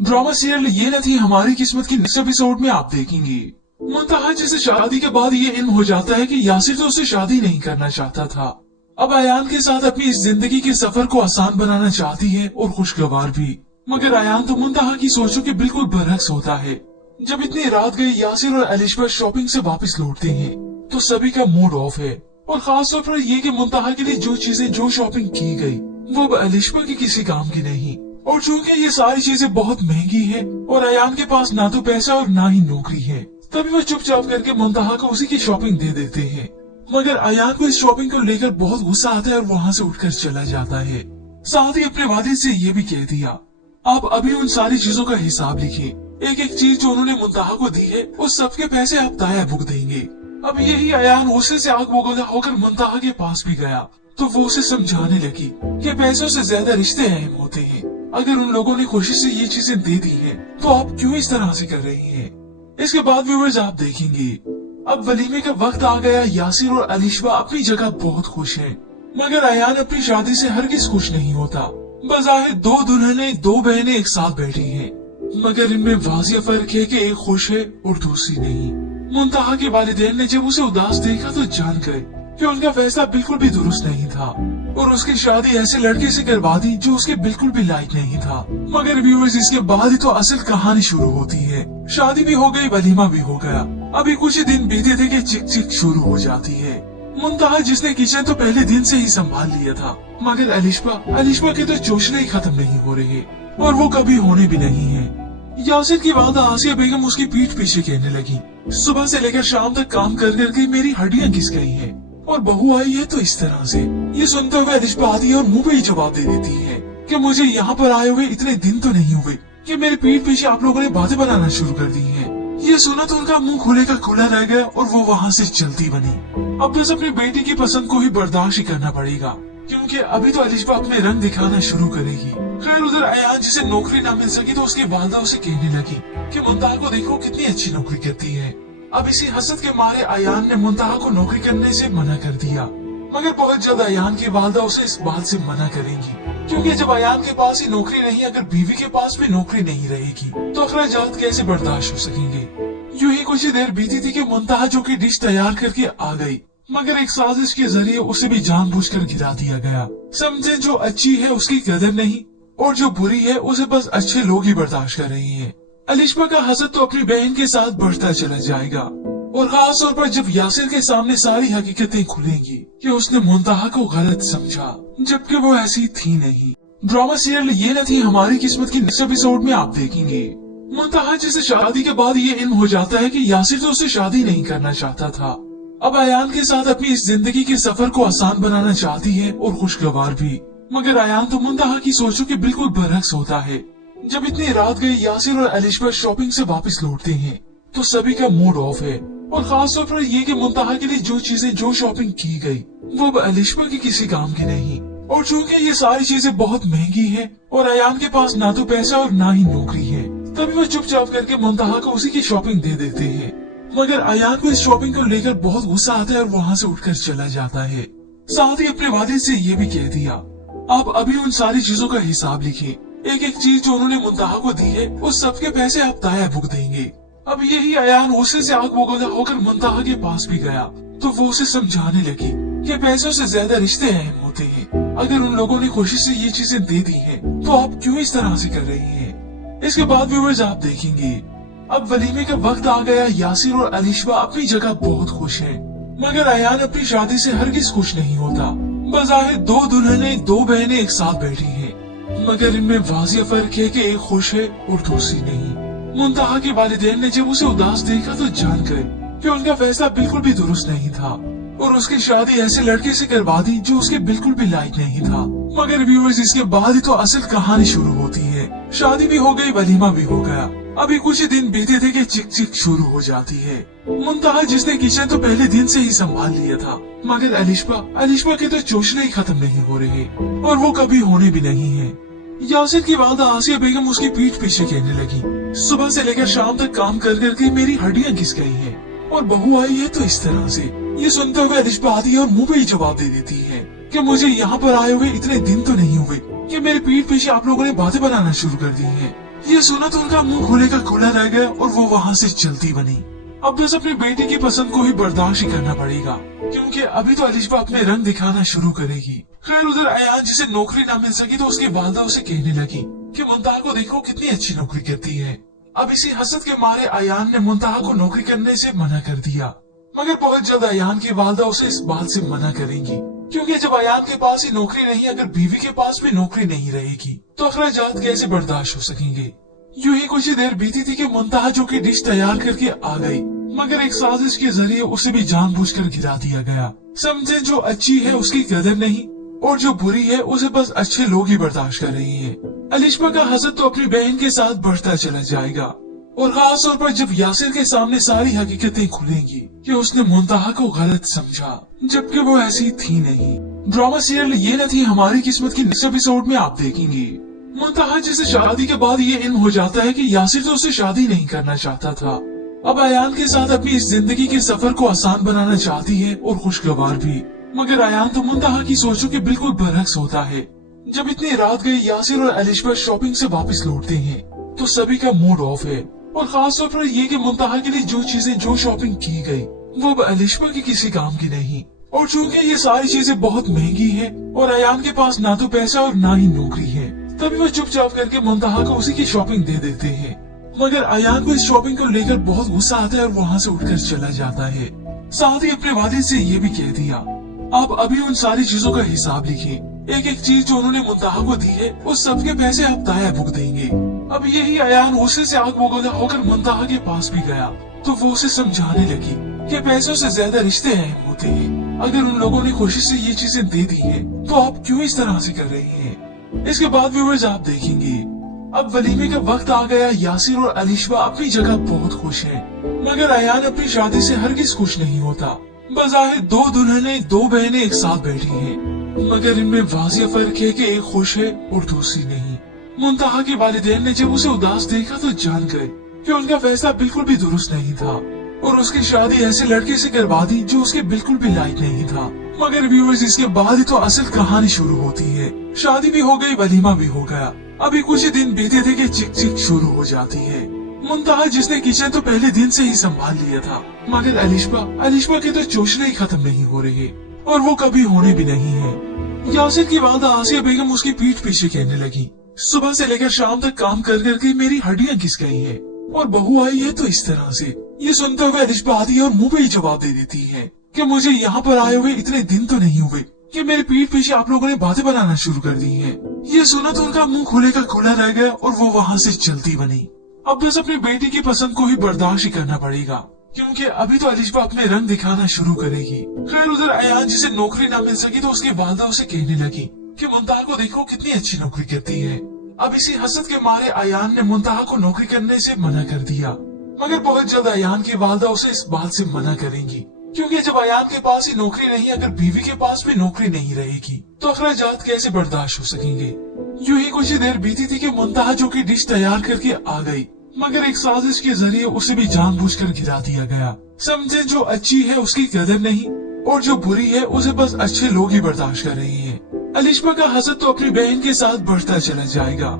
Drama serial ये न थी हमारी किस्मत की नेक्स्ट एपिसोड में आप देखेंगे। मुंतहा जिसे शादी के बाद ये इल्म हो जाता है कि यासिर तो उससे शादी नहीं करना चाहता था। अब अयान के साथ अपनी इस जिंदगी के सफर को आसान बनाना चाहती है और खुशगवार भी। मगर अयान तो मुंतहा की सोचों के बिल्कुल बरअक्स होता है। जब इतनी रात गई यासिर और अलिशबा शॉपिंग से वापस लौटते हैं तो सभी का मूड ऑफ है और खास तौर पर ये कि मुंतहा के लिए जो शॉपिंग की गई वो अब अलिशबा की किसी काम की नहीं। और चूंकि ये सारी चीजें बहुत महंगी है और अयान के पास ना तो पैसा और ना ही नौकरी है, तभी वो चुपचाप करके मुंतहा को उसी की शॉपिंग दे देते हैं। मगर अयान को इस शॉपिंग को लेकर बहुत गुस्सा आता है और वहाँ से उठकर चला जाता है। साथ ही अपने वालिद से ये भी कह दिया, आप अभी उन सारी चीजों का हिसाब लिखिए। एक एक चीज जो उन्होंने मुंतहा को दी है उस सबके पैसे आप दाया भुग देंगे। अब यही अयान गुस्से से आग बबूला होकर मुंतहा के पास भी गया तो वो उसे समझाने लगी कि पैसों से ज्यादा रिश्ते अहम होते हैं। अगर उन लोगों ने खुशी से ये चीजें दे दी हैं, तो आप क्यों इस तरह से कर रही हैं? इसके बाद व्यूअर्स आप देखेंगे अब वलीमे का वक्त आ गया। यासिर और अलिशबा अपनी जगह बहुत खुश हैं, मगर अयान अपनी शादी से हरगिज खुश नहीं होता। बज़ाहिर दो दुल्हनें दो बहनें एक साथ बैठी हैं, मगर इनमें वाज़िह फर्क है कि एक खुश है और दूसरी नहीं। मुंतहा के वालिदैन ने जब उसे उदास देखा तो जान गए कि उनका फैसला बिल्कुल भी दुरुस्त नहीं था और उसकी शादी ऐसे लड़के से करवा दी जो उसके बिल्कुल भी लायक नहीं था। मगर व्यूअर्स इसके बाद ही तो असल कहानी शुरू होती है। शादी भी हो गई, वलीमा भी हो गया। अभी कुछ ही दिन बीते थे कि चिक चिक शुरू हो जाती है। मुंतहा जिसने किचन तो पहले दिन से ही संभाल लिया था, मगर अलिशबा के तो चोचले ही खत्म नहीं हो रहे और वो कभी होने भी नहीं है। यासिर की वादा आसिया बेगम उसकी पीठ पीछे कहने लगी, सुबह से लेकर शाम तक काम कर करके मेरी हड्डियां घिस गई हैं और बहू आई है तो इस तरह से। ये सुनते हुए अलिशबा आती है और मुंह पे ही जवाब दे देती है कि मुझे यहाँ पर आए हुए इतने दिन तो नहीं हुए कि मेरे पीठ पीछे आप लोगों ने बातें बनाना शुरू कर दी हैं। ये सुना तो उनका मुंह खुले का खुला रह गया और वो वहाँ से चलती बनी। अब बस अपनी बेटी की पसंद को ही बर्दाश्त ही करना पड़ेगा, क्योंकि अभी तो अलिशबा अपने रंग दिखाना शुरू करेगी। खैर उधर अयान जिसे नौकरी ना मिल सकी तो उसकी वालदा उसे कहने लगी कि मुंतहा को देखो कितनी अच्छी नौकरी करती है। अब इसी हसद के मारे अयान ने मुंतहा को नौकरी करने से मना कर दिया, मगर बहुत जल्द अयान की वालदा उसे इस बात से मना करेंगी, क्योंकि जब अयान के पास ही नौकरी नहीं, अगर बीवी के पास भी नौकरी नहीं रहेगी तो अखराजात कैसे बर्दाश्त हो सकेंगे। यूं ही कुछ ही देर बीती थी कि मुंतहा जो की डिश तैयार करके आ गई, मगर एक साजिश के जरिए उसे भी जानबूझकर गिरा दिया गया। समझे जो अच्छी है उसकी कदर नहीं और जो बुरी है उसे बस अच्छे लोग ही बर्दाश्त कर रही हैं। अलिशबा का हसद तो अपनी बहन के साथ बढ़ता चला जाएगा और खास तौर पर जब यासिर के सामने सारी हकीकतें खुलेंगी कि उसने मुंतहा को गलत समझा, जबकि वो ऐसी थी नहीं। ड्रामा सीरियल ये न थी हमारी किस्मत की नेक्स्ट एपिसोड में आप देखेंगे। मुंतहा जिसे शादी के बाद ये इल्म हो जाता है कि यासिर तो उससे शादी नहीं करना चाहता था। अब अयान के साथ अपनी इस जिंदगी के सफर को आसान बनाना चाहती है और खुशगवार भी। मगर अयान तो मुंतहा की सोचों के बिल्कुल बरअक्स होता है। जब इतनी रात गई यासिर और अलिशबा शॉपिंग से वापस लौटते हैं तो सभी का मूड ऑफ है और खास तौर पर ये कि मुंतहा के लिए जो शॉपिंग की गई वो अब अलिशबा की किसी काम की नहीं। और चूंकि ये सारी चीजें बहुत महंगी हैं और अयान के पास ना तो पैसा और ना ही नौकरी है, तभी वो चुपचाप करके मुंतहा को उसी की शॉपिंग दे देते हैं। मगर अयान को इस शॉपिंग को लेकर बहुत गुस्सा आता है और वहाँ से उठकर चला जाता है। साथ ही अपने वालिद से ये भी कह दिया, आप अभी उन सारी चीजों का हिसाब लिखिए। एक एक चीज जो उन्होंने मुंतहा को दी है उस सबके पैसे आप दाया भुग देंगे। अब यही अयान गुस्से से आग बबूला होकर मुंतहा के पास भी गया तो वो उसे समझाने लगी कि पैसों से ज्यादा रिश्ते अहम होते हैं। अगर उन लोगों ने खुशी से ये चीजें दे दी हैं, तो आप क्यों इस तरह से कर रही हैं? इसके बाद व्यूअर्स आप देखेंगे अब वलीमे का वक्त आ गया। यासिर और अलिशबा अपनी जगह बहुत खुश हैं, मगर अयान अपनी शादी से हरगिज खुश नहीं होता। बज़ाहिर दो दुल्हनें दो बहनें एक साथ बैठी हैं, मगर इनमें वाज़िह फर्क है कि एक खुश है और दूसरी नहीं। मुंतहा के वालिदैन ने जब उसे उदास देखा तो जान गए कि उनका फैसला बिल्कुल भी दुरुस्त नहीं था और उसकी शादी ऐसे लड़के से करवा दी जो उसके बिल्कुल भी लायक नहीं था। मगर व्यूअर्स इसके बाद ही तो असल कहानी शुरू होती है। शादी भी हो गई, वलीमा भी हो गया। अभी कुछ ही दिन बीते थे कि चिक चिक शुरू हो जाती है। मुंतहा जिसने किचन तो पहले दिन से ही संभाल लिया था, मगर अलिशबा के तो चोचले ही खत्म नहीं हो रहे और वो कभी होने भी नहीं है। यासिर की वालदा आसिया बेगम उसकी पीठ पीछे कहने लगी, सुबह से लेकर शाम तक काम कर करके मेरी हड्डियां घिस गई हैं और बहू आई है तो इस तरह से। ये सुनते हुए अलिशबा आती है और मुंह पे ही जवाब दे देती है कि मुझे यहाँ पर आए हुए इतने दिन तो नहीं हुए कि मेरे पीठ पीछे आप लोगों ने बातें बनाना शुरू कर दी हैं। ये सुना तो उनका मुंह खुले का खुला रह गया और वो वहाँ से चलती बनी। अब बस अपनी बेटी की पसंद को ही बर्दाश्त ही करना पड़ेगा, क्योंकि अभी तो अलिशबा अपने रंग दिखाना शुरू करेगी। खैर उधर अयान जिसे नौकरी ना मिल सकी तो उसकी वालदा उसे कहने लगी कि मुंतहा को देखो कितनी अच्छी नौकरी करती है। अब इसी हसद के मारे अयान ने मुंतहा को नौकरी करने से मना कर दिया, मगर बहुत जल्द अयान की वालदा उसे इस बात से मना करेंगी, क्योंकि जब अयान के पास ही नौकरी नहीं, अगर बीवी के पास भी नौकरी नहीं रहेगी तो अखराजात कैसे बर्दाश्त हो सकेंगे। यूं ही कुछ ही देर बीती थी कि मुंतहा जो की डिश तैयार करके आ गई, मगर एक साजिश के जरिए उसे भी जानबूझकर गिरा दिया गया। समझे जो अच्छी है उसकी कदर नहीं और जो बुरी है उसे बस अच्छे लोग ही बर्दाश्त कर रही है। अलिशबा का हसद तो अपनी बहन के साथ बढ़ता चला जाएगा, और खास तौर पर जब यासिर के सामने सारी हकीकतें खुलेंगी कि उसने मुंतहा को गलत समझा, जबकि वो ऐसी थी नहीं। ड्रामा सीरियल ये न थी हमारी किस्मत की नेक्स्ट एपिसोड में आप देखेंगे। मुंतहा जिसे शादी के बाद ये इल्म हो जाता है कि यासिर तो उससे शादी नहीं करना चाहता था, अब अयान के साथ अपनी इस जिंदगी के सफर को आसान बनाना चाहती है और खुशगवार भी। मगर अयान तो मुंतहा की सोचों के बिल्कुल बरक्स होता है। जब इतनी रात गई यासिर और अलिशबा शॉपिंग से वापस लौटते हैं तो सभी का मूड ऑफ है, और खास तौर पर ये कि मुंतहा के लिए जो चीजें जो शॉपिंग की गई वो अब अलिशबा की किसी काम की नहीं। और चूंकि ये सारी चीजें बहुत महंगी है और अयान के पास ना तो पैसा और ना ही नौकरी है, तभी वो चुपचाप करके मुंतहा को उसी की शॉपिंग दे देते हैं। मगर अयान को इस शॉपिंग को लेकर बहुत गुस्सा आता है और वहाँ से उठकर चला जाता है। साथ ही अपने वालिद से ये भी कह दिया आप अभी उन सारी चीजों का हिसाब लिखिए, एक एक चीज जो उन्होंने मुंतहा को दी है उस सब के पैसे आप दाया भुग देंगे। अब यही अयान गुस्से से आग बगोला होकर मुंतहा के पास भी गया तो वो उसे समझाने लगी कि पैसों से ज्यादा रिश्ते अहम होते हैं। अगर उन लोगों ने खुशी से ये चीजें दे दी है तो आप क्यों इस तरह से कर रही हैं? इसके बाद व्यूअर्स आप देखेंगे अब वलीमे का वक्त आ गया। यासिर और अलिशबा अपनी जगह बहुत खुश हैं, मगर अयान अपनी शादी से हरगिज खुश नहीं होता। बज़ाहिर दो दुल्हनें दो बहनें एक साथ बैठी हैं, मगर इनमें वाज़िह फर्क है कि एक खुश है और दूसरी नहीं। मुंतहा के वालिदैन ने जब उसे उदास देखा तो जान गए कि उनका फैसला बिल्कुल भी दुरुस्त नहीं था और उसकी शादी ऐसे लड़के से करवा दी जो उसके बिल्कुल भी लायक नहीं था। मगर व्यूअर्स इसके बाद ही तो असल कहानी शुरू होती है। शादी भी हो गई, वलीमा भी हो गया। अभी कुछ ही दिन बीते थे कि चिक चिक शुरू हो जाती है। मुंतहा जिसने किचन तो पहले दिन से ही संभाल लिया था, मगर अलिशबा के तो चोचले ही खत्म नहीं हो रहे और वो कभी होने भी नहीं है। यासिर की वालदा आसिया बेगम उसकी पीठ पीछे कहने लगी सुबह से लेकर शाम तक काम कर करके मेरी हड्डियां घिस गई है और बहू आई है तो इस तरह से। ये सुनते हुए अलिशबा आती है और मुंह पे ही जवाब दे देती है कि मुझे यहाँ पर आए हुए इतने दिन तो नहीं हुए कि मेरी पीठ पीछे आप लोगों ने बातें बनाना शुरू कर दी हैं। ये सुना तो उनका मुंह खुले का खुला रह गया और वो वहाँ से चलती बनी। अब बस अपनी बेटी की पसंद को ही बर्दाश्त ही करना पड़ेगा, क्योंकि अभी तो अलिशबा अपने रंग दिखाना शुरू करेगी। खैर उधर अयान जिसे नौकरी ना मिल सकी तो उसकी वालदा उसे कहने लगी कि मुंतहा को देखो कितनी अच्छी नौकरी करती है। अब इसी हसद के मारे अयान ने मुंतहा को नौकरी करने से मना कर दिया, मगर बहुत जल्द अयान की वालदा उसे इस बात से मना करेंगी, क्योंकि जब अयान के पास ही नौकरी नहीं, अगर बीवी के पास भी नौकरी नहीं रहेगी तो अखराजात कैसे बर्दाश्त हो सकेंगे। यूं ही कुछ ही देर बीती थी कि मुंतहा जो की डिश तैयार करके आ गई, मगर एक साजिश के जरिए उसे भी जानबूझकर गिरा दिया गया। समझे जो अच्छी है उसकी कदर नहीं और जो बुरी है उसे बस अच्छे लोग ही बर्दाश्त कर रही है। अलिशबा का हसद तो अपनी बहन के साथ बढ़ता चला जाएगा,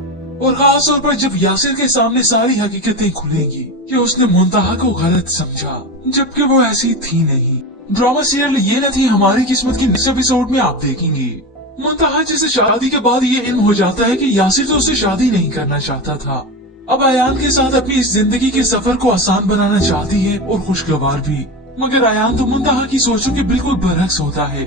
और खास तौर पर जब यासिर के सामने सारी हकीकतें खुलेंगी कि उसने मुंतहा को गलत समझा, जबकि वो ऐसी थी नहीं। ड्रामा सीरियल ये न थी हमारी किस्मत की नेक्स्ट एपिसोड में आप देखेंगे। मुंतहा जिसे शादी के बाद ये इल्म हो जाता है कि यासिर तो उससे शादी नहीं करना चाहता था, अब अयान के साथ अपनी इस जिंदगी के सफर को आसान बनाना चाहती है और खुशगवार भी। मगर अयान तो मुंतहा की सोचों के बिल्कुल बरक्स होता है।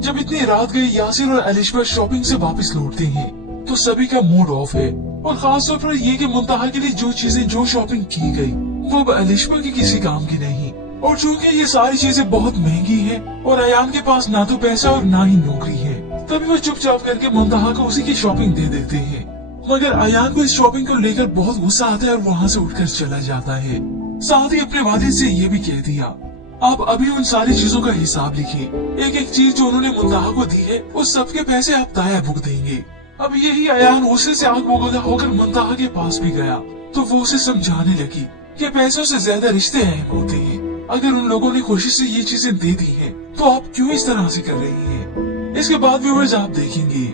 जब इतनी रात गई यासिर और अलिशबा शॉपिंग से वापस लौटते हैं तो सभी का मूड ऑफ है, और खास तौर पर ये कि मुंतहा के लिए जो चीजें जो शॉपिंग की गई वो अब अलिशबा की किसी काम की नहीं। और चूंकि ये सारी चीजें बहुत महंगी है और अयान के पास ना तो पैसा और ना ही नौकरी है, तभी वो चुपचाप करके मुंतहा को उसी की शॉपिंग दे देते हैं। मगर अयान को इस शॉपिंग को लेकर बहुत गुस्सा आता है और वहाँ से उठकर चला जाता है। साथ ही अपने वालिद से ये भी कह दिया आप अभी उन सारी चीजों का हिसाब लिखिए, एक एक चीज जो उन्होंने मुंतहा को दी है उस सब के पैसे आप दाया भुग देंगे। अब यही अयान गुस्से से आग बगोला होकर मुंतहा के पास भी गया तो वो उसे समझाने लगी कि पैसों से ज्यादा रिश्ते अहम होते हैं। अगर उन लोगों ने खुशी से ये चीजें दे दी हैं तो आप क्यों इस तरह से कर रही हैं? इसके बाद व्यूअर्स आप देखेंगे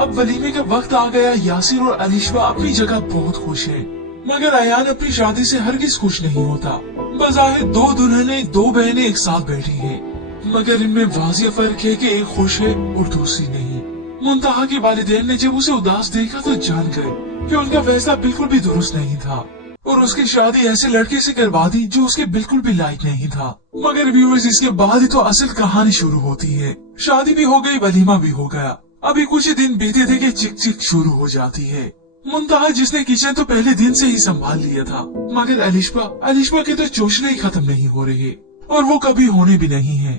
अब वलीमे का वक्त आ गया। यासिर और अलिशबा अपनी जगह बहुत खुश हैं, मगर अयान अपनी शादी से हरगिज खुश नहीं होता। बज़ाहिर दो दुल्हनें, दो बहनें एक साथ बैठी हैं, मगर इनमें वाज़िह फर्क है कि एक खुश है और दूसरी नहीं। मुंतहा के वालिदैन ने जब उसे उदास देखा तो जान गए कि उनका फैसला बिल्कुल भी दुरुस्त नहीं था और उसकी शादी ऐसे लड़के से करवा दी जो उसके बिल्कुल भी लायक नहीं था। मगर व्यूअर्स, इसके बाद ही तो असल कहानी शुरू होती है। शादी भी हो गई, वलीमा भी हो गया। अभी कुछ ही दिन बीते थे कि चिक चिक शुरू हो जाती है। मुंतहा जिसने किचन तो पहले दिन से ही संभाल लिया था, मगर अलिशबा के तो चोचले ही खत्म नहीं हो रहे और वो कभी होने भी नहीं है।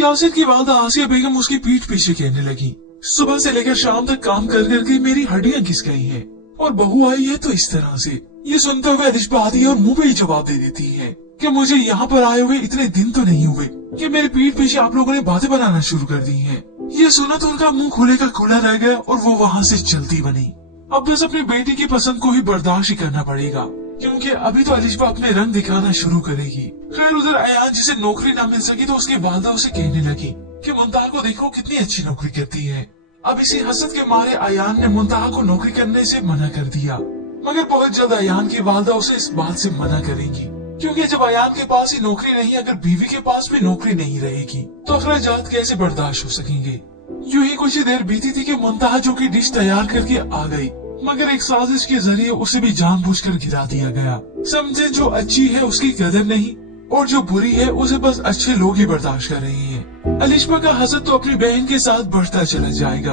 यासिर की वालदा आसिया बेगम उसकी पीठ पीछे कहने लगी, सुबह से लेकर शाम तक काम कर करके मेरी हड्डियां घिस गई हैं और बहू आई है तो इस तरह से। ये सुनते हुए अलिशबा आती है और मुंह पे ही जवाब दे देती है कि मुझे यहाँ पर आए हुए इतने दिन तो नहीं हुए कि मेरे पीठ पीछे आप लोगों ने बातें बनाना शुरू कर दी हैं। ये सुना तो उनका मुंह खुले का खुला रह गया और वो वहाँ से चलती बनी। अब बस अपनी बेटी की पसंद को ही बर्दाश्त ही करना पड़ेगा, क्योंकि अभी तो अलिशबा अपने रंग दिखाना शुरू करेगी। खैर, उधर अयान जिसे नौकरी ना मिल सकी तो उसकी वालदा उसे कहने लगी कि मुंतहा को देखो कितनी अच्छी नौकरी करती है। अब इसी हसद के मारे अयान ने मुंतहा को नौकरी करने से मना कर दिया, मगर बहुत जल्द अयान की वालदा उसे इस बात से मना करेंगी, क्योंकि जब अयान के पास ही नौकरी नहीं, अगर बीवी के पास भी नौकरी नहीं रहेगी तो अखराजात कैसे बर्दाश्त हो सकेंगे। यूं ही कुछ ही देर बीती थी कि मुंतहा जो की डिश तैयार करके आ गई, मगर एक साजिश के जरिए उसे भी जानबूझकर गिरा दिया गया। समझे, जो अच्छी है उसकी कदर नहीं और जो बुरी है उसे बस अच्छे लोग ही बर्दाश्त कर रहे हैं। अलिशबा का हसद तो अपनी बहन के साथ बढ़ता चला जाएगा,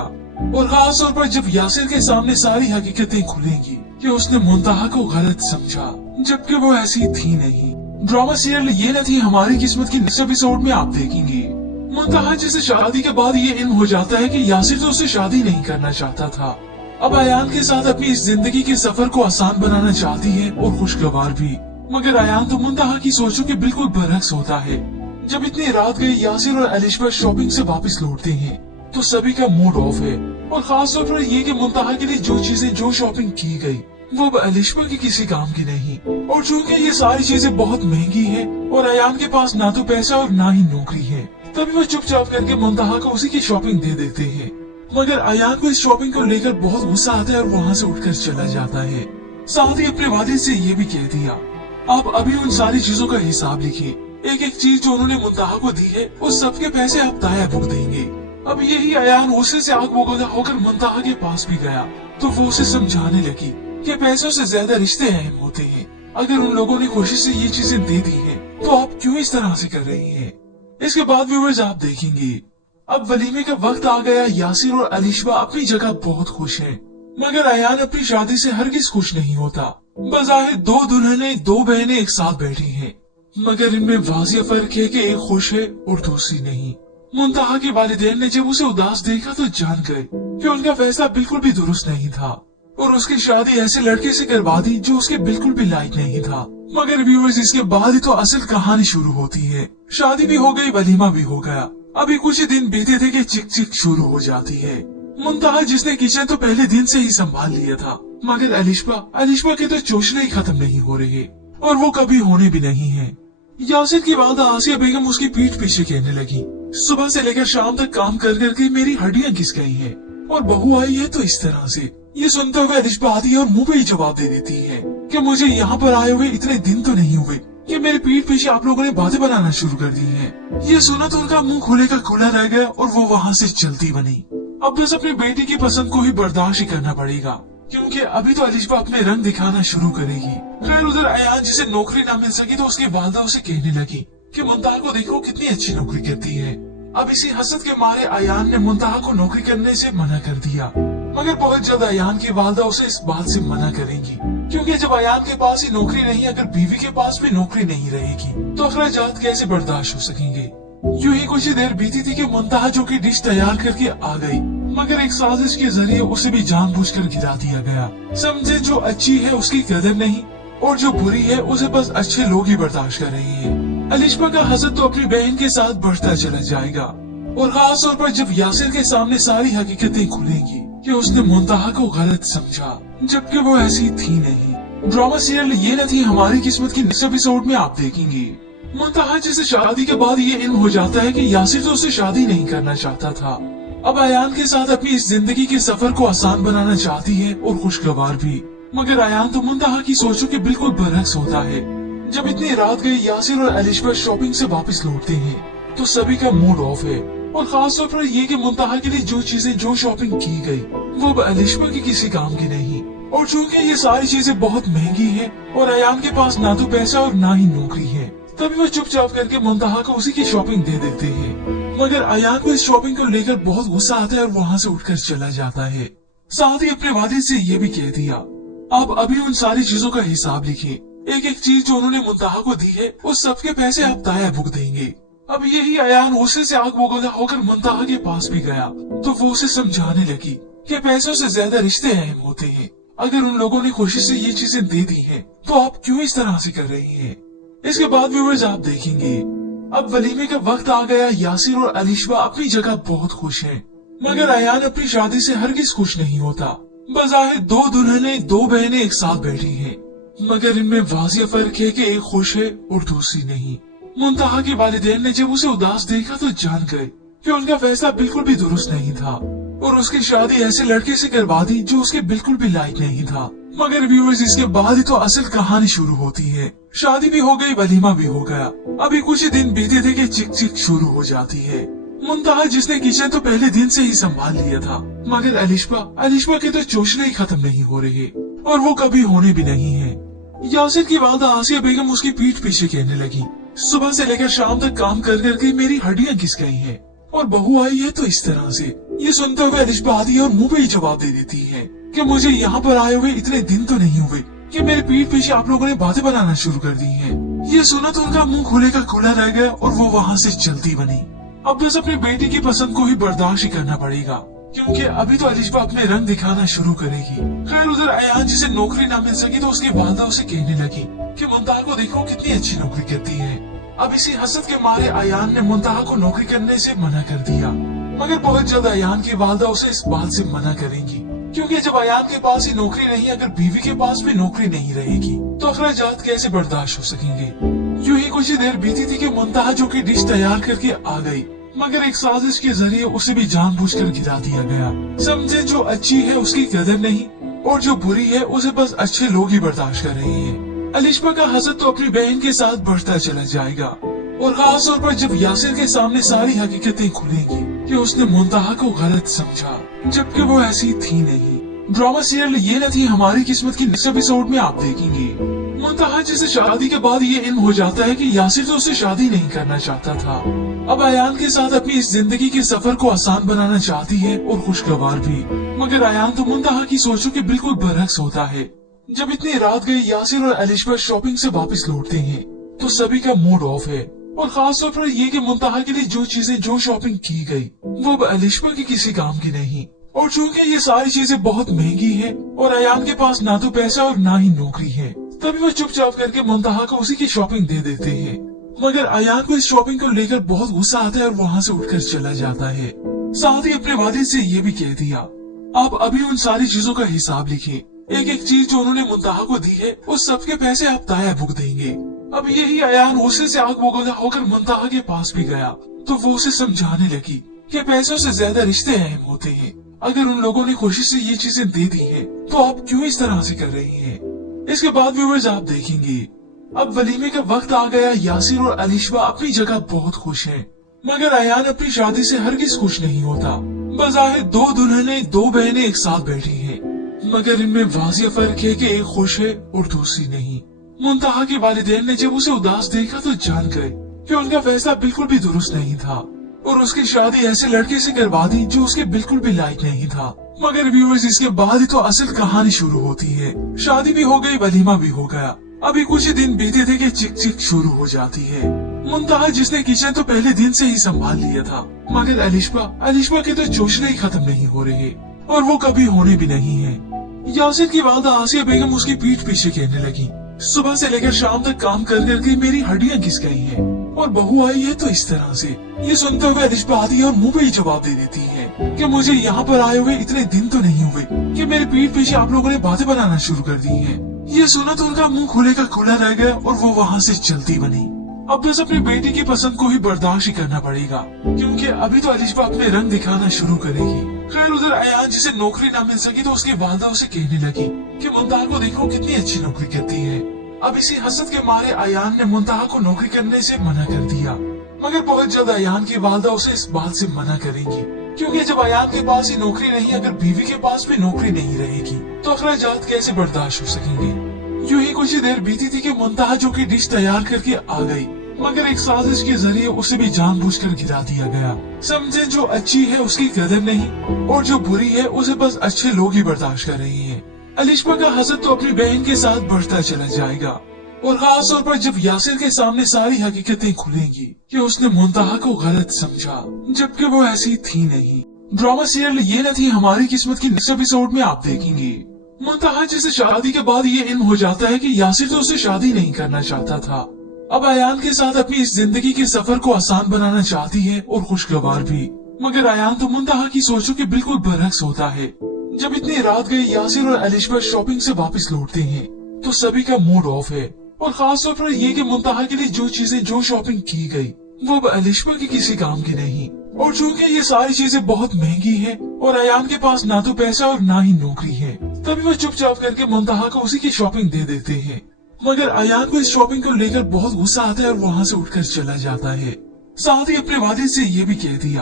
और खास तौर पर जब यासिर के सामने सारी हकीकतें खुलेंगी कि उसने मुंतहा को गलत समझा, जबकि वो ऐसी थी नहीं। ड्रामा सीरियल ये न थी हमारी किस्मत की नेक्स्ट एपिसोड में आप देखेंगे। मुंतहा जिसे शादी के बाद ये इल्म हो जाता है कि यासिर तो उससे शादी नहीं करना चाहता था, अब अयान के साथ अपनी इस जिंदगी के सफर को आसान बनाना चाहती है और खुशगवार भी। मगर अयान तो मुंतहा की सोचों के बिल्कुल बरअक्स होता है। जब इतनी रात गई, यासिर और अलिशबा शॉपिंग से वापस लौटते हैं तो सभी का मूड ऑफ है, और खास तौर पर ये कि मुंतहा के लिए जो चीजें, जो शॉपिंग की गई वो अब अलिशबा की किसी काम की नहीं। और चूंकि ये सारी चीजें बहुत महंगी है और अयान के पास ना तो पैसा और ना ही नौकरी है, तभी वो चुपचाप करके मुंतहा को उसी की शॉपिंग दे देते हैं। मगर अयान को इस शॉपिंग को लेकर बहुत गुस्सा आता है और वहाँ से उठकर चला जाता है। साथ ही अपने वालिद से ये भी कह दिया, आप अभी उन सारी चीजों का हिसाब लिखिए, एक एक चीज जो उन्होंने मुंतहा को दी है उस सब के पैसे आप दाया भुग देंगे। अब यही अयान गुस्से से आग बबूला होकर मुंतहा के पास भी गया तो वो उसे समझाने लगी कि पैसों से ज्यादा रिश्ते अहम होते हैं। अगर उन लोगों ने खुशी से ये चीजें दे दी हैं तो आप क्यों इस तरह से कर रही हैं। इसके बाद व्यूअर्स आप देखेंगे अब वलीमे का वक्त आ गया। यासिर और अलिशबा अपनी जगह बहुत खुश हैं, मगर अयान अपनी शादी से हरगिज खुश नहीं होता। बज़ाहिर दो दुल्हनें, दो बहनें एक साथ बैठी हैं, मगर इनमें वाज़िह फर्क है कि एक खुश है और दूसरी नहीं। मुंतहा के वालिदैन ने जब उसे उदास देखा तो जान गए कि उनका फैसला बिल्कुल भी दुरुस्त नहीं था और उसकी शादी ऐसे लड़के से करवा दी जो उसके बिल्कुल भी लायक नहीं था। मगर व्यूअर्स, इसके बाद ही तो असल कहानी शुरू होती है। शादी भी हो गई, वलीमा भी हो गया। अभी कुछ ही दिन बीते थे कि चिक चिक शुरू हो जाती है। मुंतहा जिसने किचन तो पहले दिन से ही संभाल लिया था, मगर अलिशबा के तो चोचले ही खत्म नहीं हो रहे और वो कभी होने भी नहीं है। यासिर की वालदा आसिया बेगम उसकी पीठ पीछे कहने लगी, सुबह से लेकर शाम तक काम कर करके मेरी हड्डियां घिस गई हैं और बहू आई है तो इस तरह से। ये सुनते हुए अलिशबा आती है और मुंह पे ही जवाब दे देती है कि मुझे यहाँ पर आए हुए इतने दिन तो नहीं हुए कि मेरे पीठ पीछे आप लोगों ने बातें बनाना शुरू कर दी हैं। ये सुना तो उनका मुंह खुले का खुला रह गया और वो वहाँ से चलती बनी। अब बस अपनी बेटी की पसंद को ही बर्दाश्त ही करना पड़ेगा, क्योंकि अभी तो अलिशबा अपने रंग दिखाना शुरू करेगी। खैर, उधर अयान जिसे नौकरी ना मिल सकी तो उसकी वालदा उसे कहने लगी कि मुंतहा को देखो कितनी अच्छी नौकरी करती है। अब इसी हसद के मारे अयान ने मुंतहा को नौकरी करने से मना कर दिया, मगर बहुत जल्द अयान की वालदा उसे इस बात से मना करेंगी, क्योंकि जब अयान के पास ही नौकरी नहीं, अगर बीवी के पास भी नौकरी नहीं रहेगी तो अखराजात कैसे बर्दाश्त हो सकेंगे। यूं ही कुछ ही देर बीती थी कि मुंतहा जो की डिश तैयार करके आ गई, मगर एक साजिश के जरिए उसे भी जानबूझकर गिरा दिया गया। समझे, जो अच्छी है उसकी कदर नहीं और जो बुरी है उसे बस अच्छे लोग ही बर्दाश्त कर रहे हैं। अलिशबा का हसद तो अपनी बहन के साथ बढ़ता चला जाएगा, और खास तौर पर जब यासिर के सामने सारी हकीकतें खुलेंगी कि उसने मुंतहा को गलत समझा, जबकि वो ऐसी थी नहीं। ड्रामा सीरियल ये न थी हमारी किस्मत की नेक्स्ट एपिसोड में आप देखेंगे। मुंतहा जिसे शादी के बाद ये इल्म हो जाता है कि यासिर तो उससे शादी नहीं करना चाहता था, अब अयान के साथ अपनी इस जिंदगी के सफर को आसान बनाना चाहती है और खुशगवार भी, मगर अयान तो मुंतहा की सोचों के बिल्कुल बरक्स होता है। जब इतनी रात गई यासिर और अलिशबा शॉपिंग से वापस लौटते हैं तो सभी का मूड ऑफ है, और खास तौर पर ये कि मुंतहा के लिए जो शॉपिंग की गई वो अब अलिशबा के किसी काम की नहीं, और चूंकि ये सारी चीजें बहुत महंगी है और अयान के पास ना तो पैसा और ना ही नौकरी है, तभी वो चुपचाप करके मुंतहा को उसी की शॉपिंग दे देते हैं। मगर अयान को इस शॉपिंग को लेकर बहुत गुस्सा आता है और वहाँ से उठकर चला जाता है। साथ ही अपने वालिद से ये भी कह दिया, आप अभी उन सारी चीजों का हिसाब लिखिए, एक एक चीज जो उन्होंने मुंतहा को दी है उस सब के पैसे आप दाया भुग देंगे। अब यही अयान गुस्से से आग बगोला होकर मुंतहा के पास भी गया तो वो उसे समझाने लगी कि पैसों से ज्यादा रिश्ते अहम होते हैं। अगर उन लोगों ने खुशी से ये चीजें दे दी हैं, तो आप क्यों इस तरह से कर रही हैं? इसके बाद व्यूअर्स आप देखेंगे अब वलीमे का वक्त आ गया। यासिर और अलिशबा अपनी जगह बहुत खुश हैं, मगर अयान अपनी शादी से हरगिज खुश नहीं होता। बज़ाहिर दो दुल्हनें दो बहनें एक साथ बैठी हैं, मगर इनमें वाज़िह फर्क है कि एक खुश है और दूसरी नहीं। मुंतहा के वालिदैन ने जब उसे उदास देखा तो जान गए कि उनका फैसला बिल्कुल भी दुरुस्त नहीं था और उसकी शादी ऐसे लड़के से करवा दी जो उसके बिल्कुल भी लायक नहीं था। मगर व्यूअर्स इसके बाद ही तो असल कहानी शुरू होती है। शादी भी हो गई, वलीमा भी हो गया। अभी कुछ ही दिन बीते थे कि चिक चिक शुरू हो जाती है। मुंतहा जिसने किचन तो पहले दिन से ही संभाल लिया था, मगर अलिशबा के तो चोचले ही खत्म नहीं हो रहे और वो कभी होने भी नहीं है। यासिर की वालदा आसिया बेगम उसकी पीठ पीछे कहने लगी, सुबह से लेकर शाम तक काम कर करके मेरी हड्डियां घिस गई हैं और बहू आई है तो इस तरह से। ये सुनते हुए अलिशबा आती है और मुंह पे ही जवाब दे देती है कि मुझे यहाँ पर आए हुए इतने दिन तो नहीं हुए कि मेरे पीठ पीछे आप लोगों ने बातें बनाना शुरू कर दी हैं। ये सुना तो उनका मुंह खुले का खुला रह गया और वो वहाँ से चलती बनी। अब बस अपनी बेटी की पसंद को ही बर्दाश्त ही करना पड़ेगा, क्योंकि अभी तो अलिशबा अपने रंग दिखाना शुरू करेगी। खैर उधर अयान जिसे नौकरी ना मिल सकी तो उसकी वालदा उसे कहने लगी कि मुंतहा को देखो कितनी अच्छी नौकरी करती है। अब इसी हसद के मारे अयान ने मुंतहा को नौकरी करने से मना कर दिया, मगर बहुत जल्द अयान की वालदा उसे इस बात से मना करेंगी, क्योंकि जब अयान के पास ही नौकरी नहीं, अगर बीवी के पास भी नौकरी नहीं रहेगी तो अखराजात कैसे बर्दाश्त हो सकेंगे। यूं ही कुछ ही देर बीती थी कि मुंतहा जो की डिश तैयार करके आ गई, मगर एक साजिश के जरिए उसे भी जानबूझकर गिरा दिया गया। समझे जो अच्छी है उसकी कदर नहीं और जो बुरी है उसे बस अच्छे लोग ही बर्दाश्त कर रहे हैं। अलिशबा का हसद तो अपनी बहन के साथ बढ़ता चला जाएगा, और खास तौर पर जब यासिर के सामने सारी हकीकतें खुलेंगी कि उसने मुंतहा को गलत समझा, जबकि वो ऐसी थी नहीं। ड्रामा सीरियल ये न थी हमारी किस्मत की नेक्स्ट एपिसोड में आप देखेंगे मुंतहा जिसे शादी के बाद ये इल्म हो जाता है कि यासिर तो उससे शादी नहीं करना चाहता था। अब अयान के साथ अपनी इस जिंदगी के सफर को आसान बनाना चाहती है और खुशगवार भी, मगर अयान तो मुंतहा की सोचों के बिल्कुल बरक्स होता है। जब इतनी रात गई यासिर और अलिशबा शॉपिंग से वापस लौटते हैं तो सभी का मूड ऑफ है, और खास तौर पर ये कि मुंतहा के लिए जो शॉपिंग की गई वो अब अलिशबा की किसी काम की नहीं, और चूंकि ये सारी चीजें बहुत महंगी है और अयान के पास ना तो पैसा और ना ही नौकरी है, तभी वो चुपचाप करके मुंतहा को उसी की शॉपिंग दे देते हैं। मगर अयान को इस शॉपिंग को लेकर बहुत गुस्सा आता है और वहाँ से उठकर चला जाता है। साथ ही अपने वालिद से ये भी कह दिया, आप अभी उन सारी चीजों का हिसाब लिखिए, एक एक चीज जो उन्होंने मुंतहा को दी है उस सब के पैसे आप दाया भुग देंगे। अब यही अयान गुस्से से आग बगोला होकर मुंतहा के पास भी गया तो वो उसे समझाने लगी कि पैसों से ज्यादा रिश्ते अहम होते हैं। अगर उन लोगों ने खुशी से ये चीजें दे दी हैं, तो आप क्यों इस तरह से कर रही हैं? इसके बाद व्यूअर्स आप देखेंगे अब वलीमे का वक्त आ गया। यासिर और अलिशबा अपनी जगह बहुत खुश हैं, मगर अयान अपनी शादी से हरगिज खुश नहीं होता। बज़ाहिर दो दुल्हनें दो बहनें एक साथ बैठी हैं, मगर इनमें वाज़िह फर्क है कि एक खुश है और दूसरी नहीं। मुंतहा के वालिदैन ने जब उसे उदास देखा तो जान गए कि उनका फैसला बिल्कुल भी दुरुस्त नहीं था और उसकी शादी ऐसे लड़के से करवा दी जो उसके बिल्कुल भी लायक नहीं था। मगर व्यूअर्स इसके बाद ही तो असल कहानी शुरू होती है। शादी भी हो गई, वलीमा भी हो गया। अभी कुछ ही दिन बीते थे कि चिक चिक शुरू हो जाती है। मुंतहा जिसने किचन तो पहले दिन से ही संभाल लिया था, मगर अलिशबा के तो चोचले ही खत्म नहीं हो रहे और वो कभी होने भी नहीं है। यासिर की वालदा आसिया बेगम उसकी पीठ पीछे कहने लगी, सुबह से लेकर शाम तक काम कर करके मेरी हड्डियां घिस गई हैं और बहू आई है तो इस तरह से। ये सुनते हुए अलिशबा आती है और मुंह पे ही जवाब दे देती है कि मुझे यहाँ पर आए हुए इतने दिन तो नहीं हुए कि मेरे पीठ पीछे आप लोगों ने बातें बनाना शुरू कर दी हैं। ये सुना तो उनका मुंह खुले का खुला रह गया और वो वहाँ से चलती बनी। अब बस अपनी बेटी की पसंद को ही बर्दाश्त ही करना पड़ेगा, क्योंकि अभी तो अलिशबा अपने रंग दिखाना शुरू करेगी। खैर उधर अयान जिसे नौकरी ना मिल सकी तो उसकी वालदा उसे कहने लगी कि मुंतहा को देखो कितनी अच्छी नौकरी करती है। अब इसी हसद के मारे अयान ने मुंतहा को नौकरी करने से मना कर दिया, मगर बहुत जल्द अयान की वालदा उसे इस बात से मना करेंगी, क्योंकि जब अयान के पास ही नौकरी नहीं, अगर बीवी के पास भी नौकरी नहीं रहेगी तो अखराजात कैसे बर्दाश्त हो सकेंगे। यूं ही कुछ ही देर बीती थी कि मुंतहा जो की डिश तैयार करके आ गई, मगर एक साजिश के जरिए उसे भी जानबूझकर गिरा दिया गया। समझे जो अच्छी है उसकी कदर नहीं और जो बुरी है उसे बस अच्छे लोग ही बर्दाश्त कर रही हैं। अलिशबा का हसद तो अपनी बहन के साथ बढ़ता चला जाएगा, और खास तौर पर जब यासिर के सामने सारी हकीकतें खुलेंगी कि उसने मुंतहा को गलत समझा, जबकि वो ऐसी थी नहीं। ड्रामा सीरियल ये न थी हमारी किस्मत की नेक्स्ट एपिसोड में आप देखेंगे। मुंतहा जिसे शादी के बाद ये इल्म हो जाता है कि यासिर तो उसे शादी नहीं करना चाहता था, अब अयान के साथ अपनी इस जिंदगी के सफर को आसान बनाना चाहती है और खुशगवार भी। मगर अयान तो मुंतहा की सोचों के बिल्कुल बरक्स होता है। जब इतनी रात गई यासिर और अलिशबा शॉपिंग से वापस लौटते हैं तो सभी का मूड ऑफ है, और खास तौर पर ये कि मुंतहा के लिए जो चीजें जो शॉपिंग की गई वो अब अलिशबा की किसी काम की नहीं, और चूंकि ये सारी चीजें बहुत महंगी हैं और अयान के पास ना तो पैसा और ना ही नौकरी है, तभी वो चुपचाप करके मुंतहा को उसी की शॉपिंग दे देते हैं। मगर अयान को इस शॉपिंग को लेकर बहुत गुस्सा आता है और वहाँ से उठकर चला जाता है। साथ ही अपने वालिद से ये भी कह दिया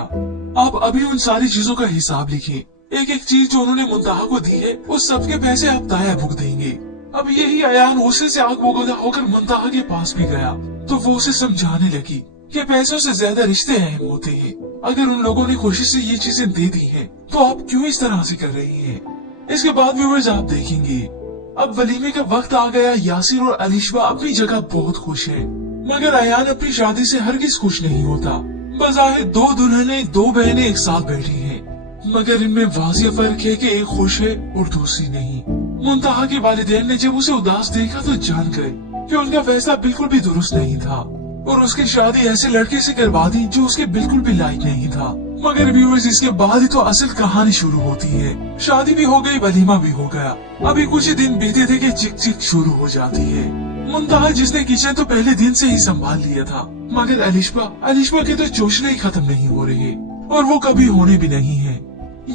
आप अभी उन सारी चीजों का हिसाब लिखिए, एक एक चीज जो उन्होंने मुंतहा को दी है उस सब के पैसे आप दाया भुग देंगे। अब यही अयान गुस्से से आग बबूला होकर मुंतहा के पास भी गया तो वो उसे समझाने लगी कि पैसों से ज्यादा रिश्ते अहम होते हैं। अगर उन लोगों ने खुशी से ये चीजें दे दी हैं तो आप क्यों इस तरह से कर रही हैं। इसके बाद व्यूअर्स आप देखेंगे अब वलीमे का वक्त आ गया। यासिर और अलिशबा अपनी जगह बहुत खुश हैं, मगर अयान अपनी शादी से हरगिज खुश नहीं होता। बज़ाहिर दो दुल्हनें दो बहनें एक साथ बैठी हैं, मगर इनमें वाज़िह फर्क है कि एक खुश है और दूसरी नहीं। मुंतहा के वालिदैन ने जब उसे उदास देखा तो जान गए कि उनका फैसला बिल्कुल भी दुरुस्त नहीं था और उसकी शादी ऐसे लड़के से करवा दी जो उसके बिल्कुल भी लायक नहीं था। मगर व्यूअर्स इसके बाद ही तो असल कहानी शुरू होती है। शादी भी हो गई, वलीमा भी हो गया। अभी कुछ ही दिन बीते थे कि चिक चिक शुरू हो जाती है। मुंतहा जिसने किचन तो पहले दिन से ही संभाल लिया था, मगर अलिशबा के तो चोचले ही खत्म नहीं हो रहे और वो कभी होने भी नहीं है।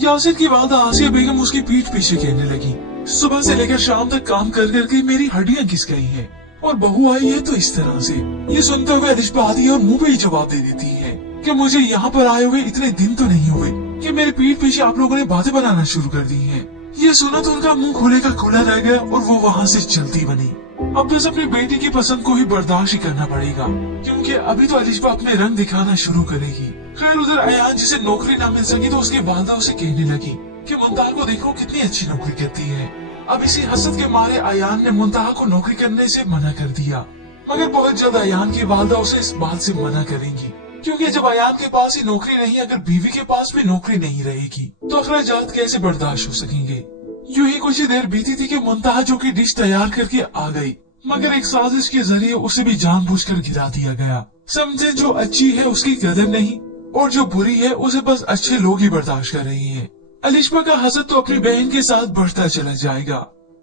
यासिर की वालदा आसिया बेगम उसकी पीठ पीछे कहने लगी सुबह से लेकर शाम तक काम कर करके मेरी हड्डियां घिस गई हैं और बहू आई है तो इस तरह से। ये सुनते हुए अलिशबा आती है और मुंह पे ही जवाब दे देती है कि मुझे यहाँ पर आए हुए इतने दिन तो नहीं हुए कि मेरे पीठ पीछे आप लोगों ने बातें बनाना शुरू कर दी हैं। ये सुना तो उनका मुंह खुले का खुला रह गया और वो वहाँ से चलती बनी। अब बस अपनी बेटी की पसंद को ही बर्दाश्त ही करना पड़ेगा, क्योंकि अभी तो अलिशबा अपने रंग दिखाना शुरू करेगी। खैर उधर अयान जिसे नौकरी ना मिल सकी तो उसकी वालदा उसे कहने लगी कि मुंतहा को देखो कितनी अच्छी नौकरी करती है। अब इसी हसद के मारे अयान ने मुंतहा को नौकरी करने से मना कर दिया, मगर बहुत जल्द अयान की वालदा उसे इस बात से मना करेंगी, क्योंकि जब अयान के पास ही नौकरी नहीं, अगर बीवी के पास भी नौकरी नहीं रहेगी तो अखराजात कैसे बर्दाश्त हो सकेंगे। यूं ही कुछ ही देर बीती थी कि मुंतहा जो की डिश तैयार करके आ गई, मगर एक साजिश के जरिए उसे भी जानबूझकर गिरा दिया गया। समझे जो अच्छी है उसकी कदर नहीं और जो बुरी है उसे बस अच्छे लोग ही बर्दाश्त कर रही हैं। अलिशबा का हसद तो अपनी बहन के साथ बढ़ता चला जाएगा,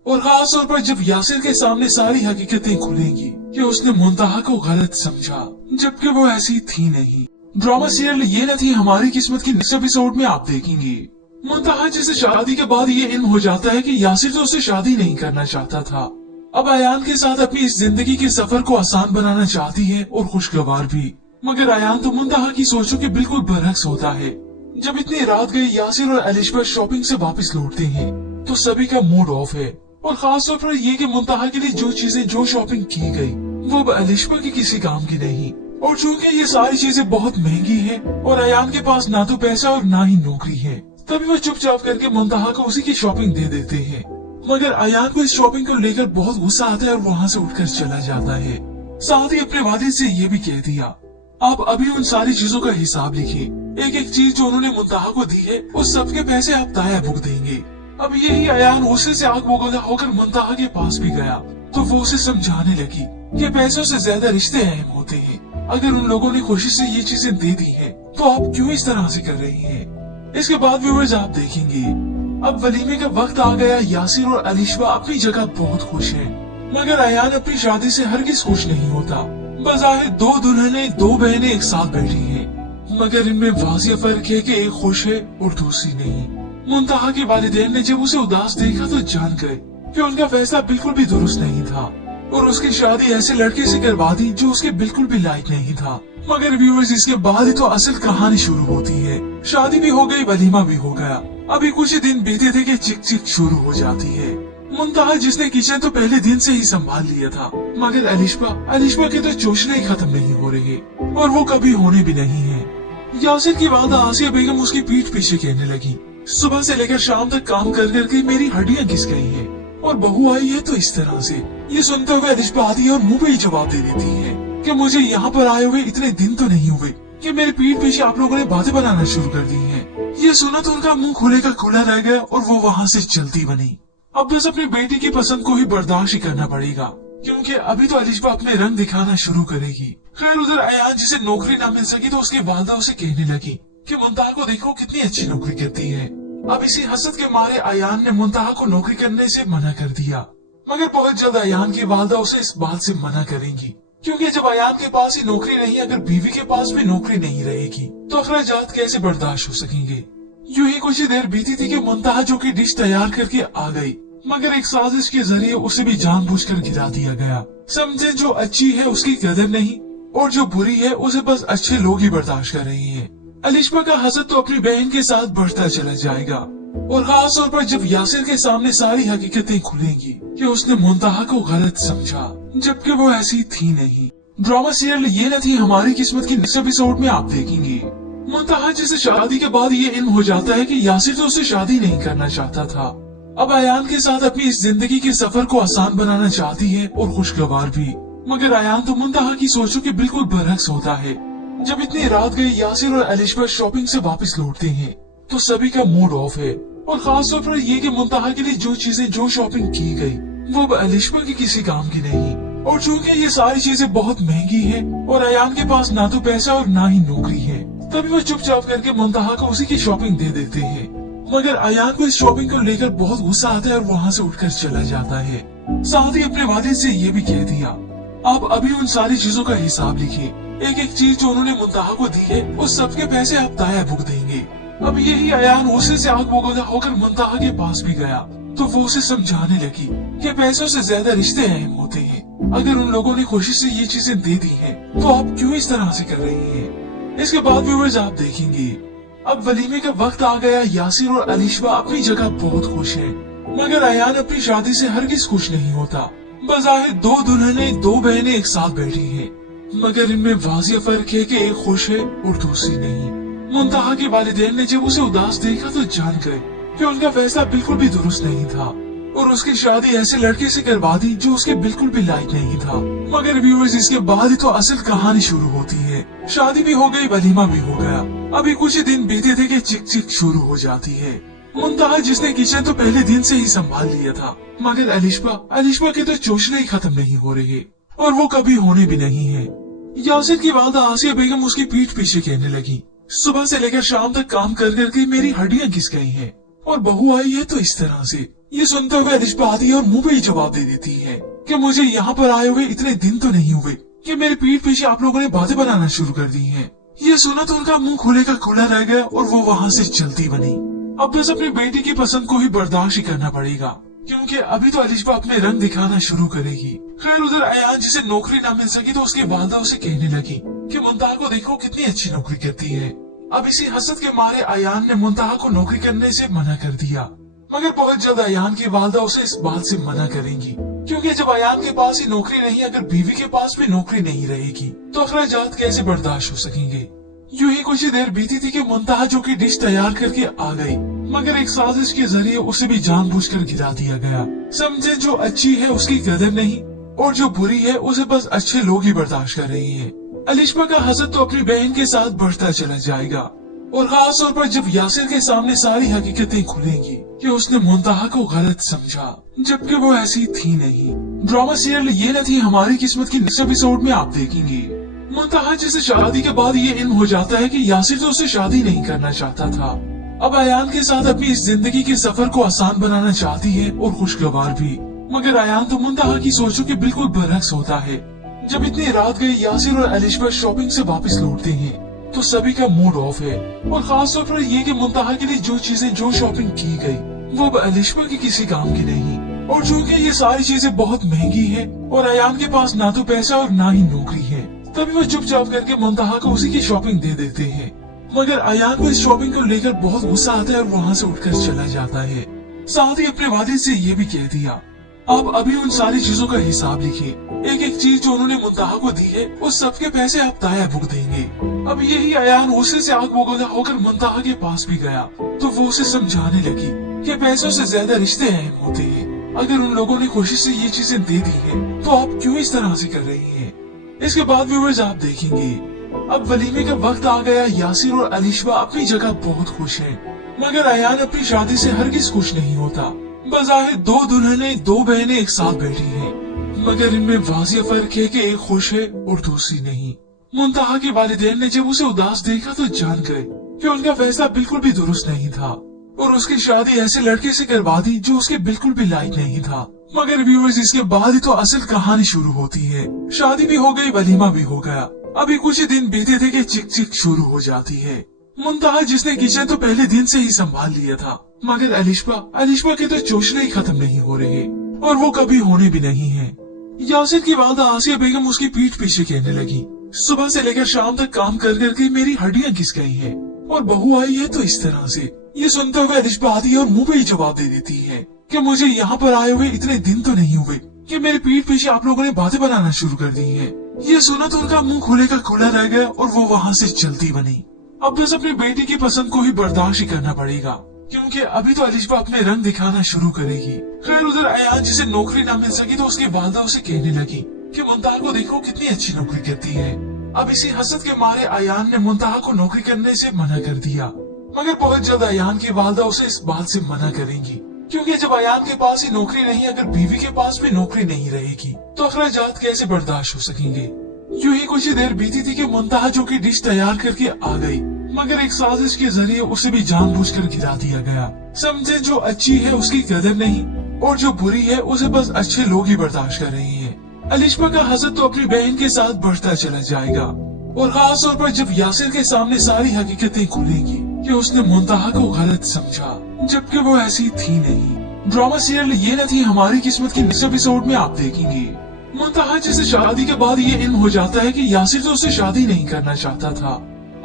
और खास तौर पर जब यासिर के सामने सारी हकीकतें खुलेंगी कि उसने मुंतहा को गलत समझा, जबकि वो ऐसी थी नहीं। ड्रामा सीरियल ये न थी हमारी किस्मत की नेक्स्ट एपिसोड में आप देखेंगे। मुंतहा जिसे शादी के बाद ये इल्म हो जाता है कि यासिर तो उसे शादी नहीं करना चाहता था, अब अयान के साथ अपनी इस जिंदगी के सफर को आसान बनाना चाहती है और खुशगवार भी। मगर अयान तो मुंतहा की सोचों के बिल्कुल बरक्स होता है। जब इतनी रात गई यासिर और अलिशबा शॉपिंग से वापस लौटते हैं तो सभी का मूड ऑफ है, और खास तौर पर ये कि मुंतहा के लिए जो चीजें जो शॉपिंग की गई वो अब अलिशबा की किसी काम की नहीं, और चूंकि ये सारी चीजें बहुत महंगी हैं और अयान के पास ना तो पैसा और ना ही नौकरी है, तभी वो चुपचाप करके मुंतहा को उसी की शॉपिंग दे देते हैं। मगर अयान को इस शॉपिंग को लेकर बहुत गुस्सा आता है और वहाँ से उठकर चला जाता है। साथ ही अपने वालिद से ये भी कह दिया आप अभी उन सारी चीजों का हिसाब लिखिए, एक एक चीज जो उन्होंने मुंतहा को दी है उस सब के पैसे आप दाया भुग देंगे। अब यही अयान गुस्से से आग बबूला होकर मुंतहा के पास भी गया तो वो उसे समझाने लगी कि पैसों से ज्यादा रिश्ते अहम होते हैं। अगर उन लोगों ने खुशी से ये चीजें दे दी हैं तो आप क्यों इस तरह से कर रही हैं। इसके बाद व्यूअर्स आप देखेंगे अब वलीमे का वक्त आ गया। यासिर और अलिशबा अपनी जगह बहुत खुश हैं, मगर अयान अपनी शादी से हरगिज खुश नहीं होता। बज़ाहिर दो दुल्हनें दो बहनें एक साथ बैठी हैं, मगर इनमें वाज़िह फर्क है कि एक खुश है और दूसरी नहीं। मुंतहा के वालिदैन ने जब उसे उदास देखा तो जान गए कि उनका फैसला बिल्कुल भी दुरुस्त नहीं था और उसकी शादी ऐसे लड़के से करवा दी जो उसके बिल्कुल भी लायक नहीं था। मगर व्यूअर्स, इसके बाद ही तो असल कहानी शुरू होती है। शादी भी हो गई, वलीमा भी हो गया। अभी कुछ ही दिन बीते थे कि चिक चिक शुरू हो जाती है। मुंतहा जिसने किचन तो पहले दिन से ही संभाल लिया था, मगर अलिशबा के तो चोचले ही खत्म नहीं हो रहे और वो कभी होने भी नहीं है। यासिर की वालदा आसिया बेगम उसकी पीठ पीछे कहने लगी, सुबह से लेकर शाम तक काम कर करके मेरी हड्डियां घिस गई हैं और बहू आई है तो इस तरह से। ये सुनते हुए अलिशबा आती है और मुंह पे ही जवाब दे देती है कि मुझे यहाँ पर आए हुए इतने दिन तो नहीं हुए कि मेरी पीठ पीछे आप लोगों ने बातें बनाना शुरू कर दी हैं। ये सुना तो उनका मुंह खुले का खुला रह गया और वो वहाँ से चलती बनी। अब बस अपनी बेटी की पसंद को ही बर्दाश्त ही करना पड़ेगा, क्योंकि अभी तो अलिशबा अपने रंग दिखाना शुरू करेगी। खैर, उधर अयान जिसे नौकरी ना मिल सकी तो उसकी वालदा उसे कहने लगी कि मुंतहा को देखो कितनी अच्छी नौकरी करती है। अब इसी हसद के मारे अयान ने मुंतहा को नौकरी करने से मना कर दिया, मगर बहुत जल्द अयान की वालदा उसे इस बात से मना करेंगी, क्योंकि जब अयान के पास ही नौकरी नहीं, अगर बीवी के पास भी नौकरी नहीं रहेगी तो अखराजात कैसे बर्दाश्त हो सकेंगे। यूं ही कुछ ही देर बीती थी कि मुंतहा जो की डिश तैयार करके आ गई, मगर एक साजिश के जरिए उसे भी जानबूझकर गिरा दिया गया। समझे जो अच्छी है उसकी कदर नहीं और जो बुरी है उसे बस अच्छे लोग ही बर्दाश्त कर रही हैं। अलिशबा का हसद तो अपनी बहन के साथ बढ़ता चला जाएगा और खास तौर पर जब यासिर के सामने सारी हकीकतें खुलेंगी कि उसने मुंतहा को गलत समझा, जबकि वो ऐसी थी नहीं। ड्रामा सीरियल ये न थी हमारी किस्मत की नेक्स्ट एपिसोड में आप देखेंगे। मुंतहा जिसे शादी के बाद ये इल्म हो जाता है कि यासिर तो उससे शादी नहीं करना चाहता था, अब अयान के साथ अपनी इस जिंदगी के सफर को आसान बनाना चाहती है और खुशगवार भी। मगर अयान तो मुंतहा की सोचों के बिल्कुल बरअक्स होता है। जब इतनी रात गई, यासिर और अलिशबा शॉपिंग से वापस लौटते हैं तो सभी का मूड ऑफ है और खास तौर पर ये कि मुंतहा के लिए जो शॉपिंग की गई वो अब अलिशबा की किसी काम की नहीं, और चूंकि ये सारी चीजें बहुत महंगी है और अयान के पास ना तो पैसा और ना ही नौकरी है, तभी वो चुपचाप करके मुंतहा को उसी की शॉपिंग दे देते हैं। मगर अयान को इस शॉपिंग को लेकर बहुत गुस्सा आता है और वहाँ से उठकर चला जाता है। साथ ही अपने वालिद से ये भी कह दिया, आप अभी उन सारी चीजों का हिसाब लिखिए, एक एक चीज जो उन्होंने मुंतहा को दी है उस सबके पैसे आप दाया भुग देंगे। अब यही अयान गुस्से से आग बबूला होकर मुंतहा के पास भी गया तो वो उसे समझाने लगी कि पैसों से ज्यादा रिश्ते अहम होते हैं। अगर उन लोगों ने खुशी से ये चीजें दे दी हैं तो आप क्यों इस तरह से कर रही हैं। इसके बाद व्यूअर्स आप देखेंगे अब वलीमे का वक्त आ गया। यासिर और अलिशबा अपनी जगह बहुत खुश हैं, मगर अयान अपनी शादी से हरगिज खुश नहीं होता। बज़ाहिर दो दुल्हनें दो बहनें एक साथ बैठी हैं, मगर इनमें वाज़िह फर्क है कि एक खुश है और दूसरी नहीं। मुंतहा के वालिदैन ने जब उसे उदास देखा तो जान गए कि उनका फैसला बिल्कुल भी दुरुस्त नहीं था और उसकी शादी ऐसे लड़के से करवा दी जो उसके बिल्कुल भी लायक नहीं था। मगर व्यूअर्स, इसके बाद ही तो असल कहानी शुरू होती है। शादी भी हो गई, वलीमा भी हो गया। अभी कुछ ही दिन बीते थे कि चिक चिक शुरू हो जाती है। मुंतहा जिसने किचन तो पहले दिन से ही संभाल लिया था, मगर अलिशबा के तो चोचले ही खत्म नहीं हो रहे और वो कभी होने भी नहीं है। यासिर की वालदा आसिया बेगम उसकी पीठ पीछे कहने लगी, सुबह से लेकर शाम तक काम कर करके मेरी हड्डियां घिस गई हैं और बहू आई है तो इस तरह से। ये सुनते हुए अलिशबा आती है और मुंह पे ही जवाब दे देती है कि मुझे यहाँ पर आए हुए इतने दिन तो नहीं हुए कि मेरी पीठ पीछे आप लोगों ने बातें बनाना शुरू कर दी हैं। ये सुना तो उनका मुंह खुले का खुला रह गया और वो वहाँ से चलती बनी। अब बस अपनी बेटी की पसंद को ही बर्दाश्त ही करना पड़ेगा, क्योंकि अभी तो अलिशबा अपने रंग दिखाना शुरू करेगी। खैर, उधर अयान जिसे नौकरी ना मिल सकी तो उसकी वालदा उसे कहने लगी कि मुंतहा को देखो कितनी अच्छी नौकरी करती है। अब इसी हसद के मारे अयान ने मुंतहा को नौकरी करने से मना कर दिया, मगर बहुत जल्द अयान की वालदा उसे इस बात से मना करेंगी, क्योंकि जब अयान के पास ही नौकरी नहीं, अगर बीवी के पास भी नौकरी नहीं रहेगी तो अखराजात कैसे बर्दाश्त हो सकेंगे। यूं ही कुछ ही देर बीती थी कि मुंतहा जो की डिश तैयार करके आ गई, मगर एक साजिश के जरिए उसे भी जानबूझकर गिरा दिया गया। समझे जो अच्छी है उसकी कदर नहीं और जो बुरी है उसे बस अच्छे लोग ही बर्दाश्त कर रही हैं। अलिशबा का हसद तो अपनी बहन के साथ बढ़ता चला जाएगा और खास तौर पर जब यासिर के सामने सारी हकीकतें खुलेंगी कि उसने मुंतहा को गलत समझा, जबकि वो ऐसी थी नहीं। ड्रामा सीरियल ये न थी हमारी किस्मत की नेक्स्ट एपिसोड में आप देखेंगे। मुंतहा जिसे शादी के बाद ये इल्म हो जाता है कि यासिर तो उससे शादी नहीं करना चाहता था, अब अयान के साथ अपनी इस जिंदगी के सफर को आसान बनाना चाहती है और खुशगवार भी। मगर अयान तो मुंतहा की सोचों के बिल्कुल बरअक्स होता है। जब इतनी रात गई यासिर और अलिशबा शॉपिंग से वापस लौटते हैं तो सभी का मूड ऑफ है, और खास तौर पर ये कि मुंतहा के लिए जो शॉपिंग की गई वो अब अलिशबा की किसी काम की नहीं। और चूंकि ये सारी चीजें बहुत महंगी है और अयान के पास ना तो पैसा और ना ही नौकरी है, तभी वो चुपचाप करके मुंतहा को उसी की शॉपिंग दे देते हैं। मगर अयान को इस शॉपिंग को लेकर बहुत गुस्सा आता है और वहाँ से उठकर चला जाता है। साथ ही अपने वालिद से ये भी कह दिया, आप अभी उन सारी चीजों का हिसाब लिखिए, एक एक चीज जो उन्होंने मुंतहा को दी है उस सब के पैसे आप ताया भुग देंगे। अब यही अयान गुस्से से आग बबूला होकर मुंतहा के पास भी गया तो वो उसे समझाने लगी कि पैसों से ज्यादा रिश्ते अहम होते हैं। अगर उन लोगों ने कोशिश से ये चीजें दे दी है तो आप क्यों इस तरह से कर रही हैं? इसके बाद व्यूअर्स आप देखेंगे अब वलीमे का वक्त आ गया। यासिर और अलिशबा अपनी जगह बहुत खुश हैं, मगर अयान अपनी शादी से हरगिज खुश नहीं होता। बज़ाहिर दो दुल्हनें दो बहनें एक साथ बैठी हैं, मगर इनमें वाज़िह फर्क है कि एक खुश है और दूसरी नहीं। मुंतहा के वालिदैन ने जब उसे उदास देखा तो जान गए कि उनका फैसला बिल्कुल भी दुरुस्त नहीं था और उसकी शादी ऐसे लड़के से करवा दी जो उसके बिल्कुल भी लायक नहीं था। मगर व्यूअर्स इसके बाद ही तो असल कहानी शुरू होती है। शादी भी हो गई, वलीमा भी हो गया। अभी कुछ ही दिन बीते थे कि चिक चिक शुरू हो जाती है। मुंतहा जिसने किचन तो पहले दिन से ही संभाल लिया था, मगर अलिशबा के तो चोचले ही खत्म नहीं हो रहे और वो कभी होने भी नहीं है। यासिर की वालदा आसिया बेगम उसकी पीठ पीछे कहने लगी, सुबह से लेकर शाम तक काम कर करके मेरी हड्डियां घिस गई हैं और बहू आई है तो इस तरह से। ये सुनते हुए अलिशबा आती है और मुंह पे ही जवाब दे देती है कि मुझे यहाँ पर आए हुए इतने दिन तो नहीं हुए कि मेरी पीठ पीछे आप लोगों ने बातें बनाना शुरू कर दी हैं। ये सुना तो उनका मुंह खुले का खुला रह गया और वो वहाँ से चलती बनी। अब बस अपनी बेटी की पसंद को ही बर्दाश्त ही करना पड़ेगा, क्योंकि अभी तो अलिशबा अपने रंग दिखाना शुरू करेगी। खैर उधर अयान जिसे नौकरी ना मिल सकी तो उसकी वालदा उसे कहने लगी कि मुंतहा को देखो कितनी अच्छी नौकरी करती है। अब इसी हसद के मारे अयान ने मुंतहा को नौकरी करने से मना कर दिया, मगर बहुत जल्द अयान की वालदा उसे इस बात से मना करेंगी, क्योंकि जब अयान के पास ही नौकरी नहीं, अगर बीवी के पास भी नौकरी नहीं रहेगी तो अखराजात कैसे बर्दाश्त हो सकेंगे। यूं ही कुछ ही देर बीती थी कि मुंतहा जो की डिश तैयार करके आ गई, मगर एक साजिश के जरिए उसे भी जानबूझकर गिरा दिया गया। समझे जो अच्छी है उसकी कदर नहीं और जो बुरी है उसे बस अच्छे लोग ही बर्दाश्त कर रही हैं। अलिशबा का हसद तो अपनी बहन के साथ बढ़ता चला जाएगा, और खास तौर पर जब यासिर के सामने सारी हकीकतें खुलेंगी कि उसने मुंतहा को गलत समझा, जबकि वो ऐसी थी नहीं। ड्रामा सीरियल ये न थी हमारी किस्मत की नेक्स्ट एपिसोड में आप देखेंगे। मुंतहा जिसे शादी के बाद ये इल्म हो जाता है कि यासिर तो उससे शादी नहीं करना चाहता था,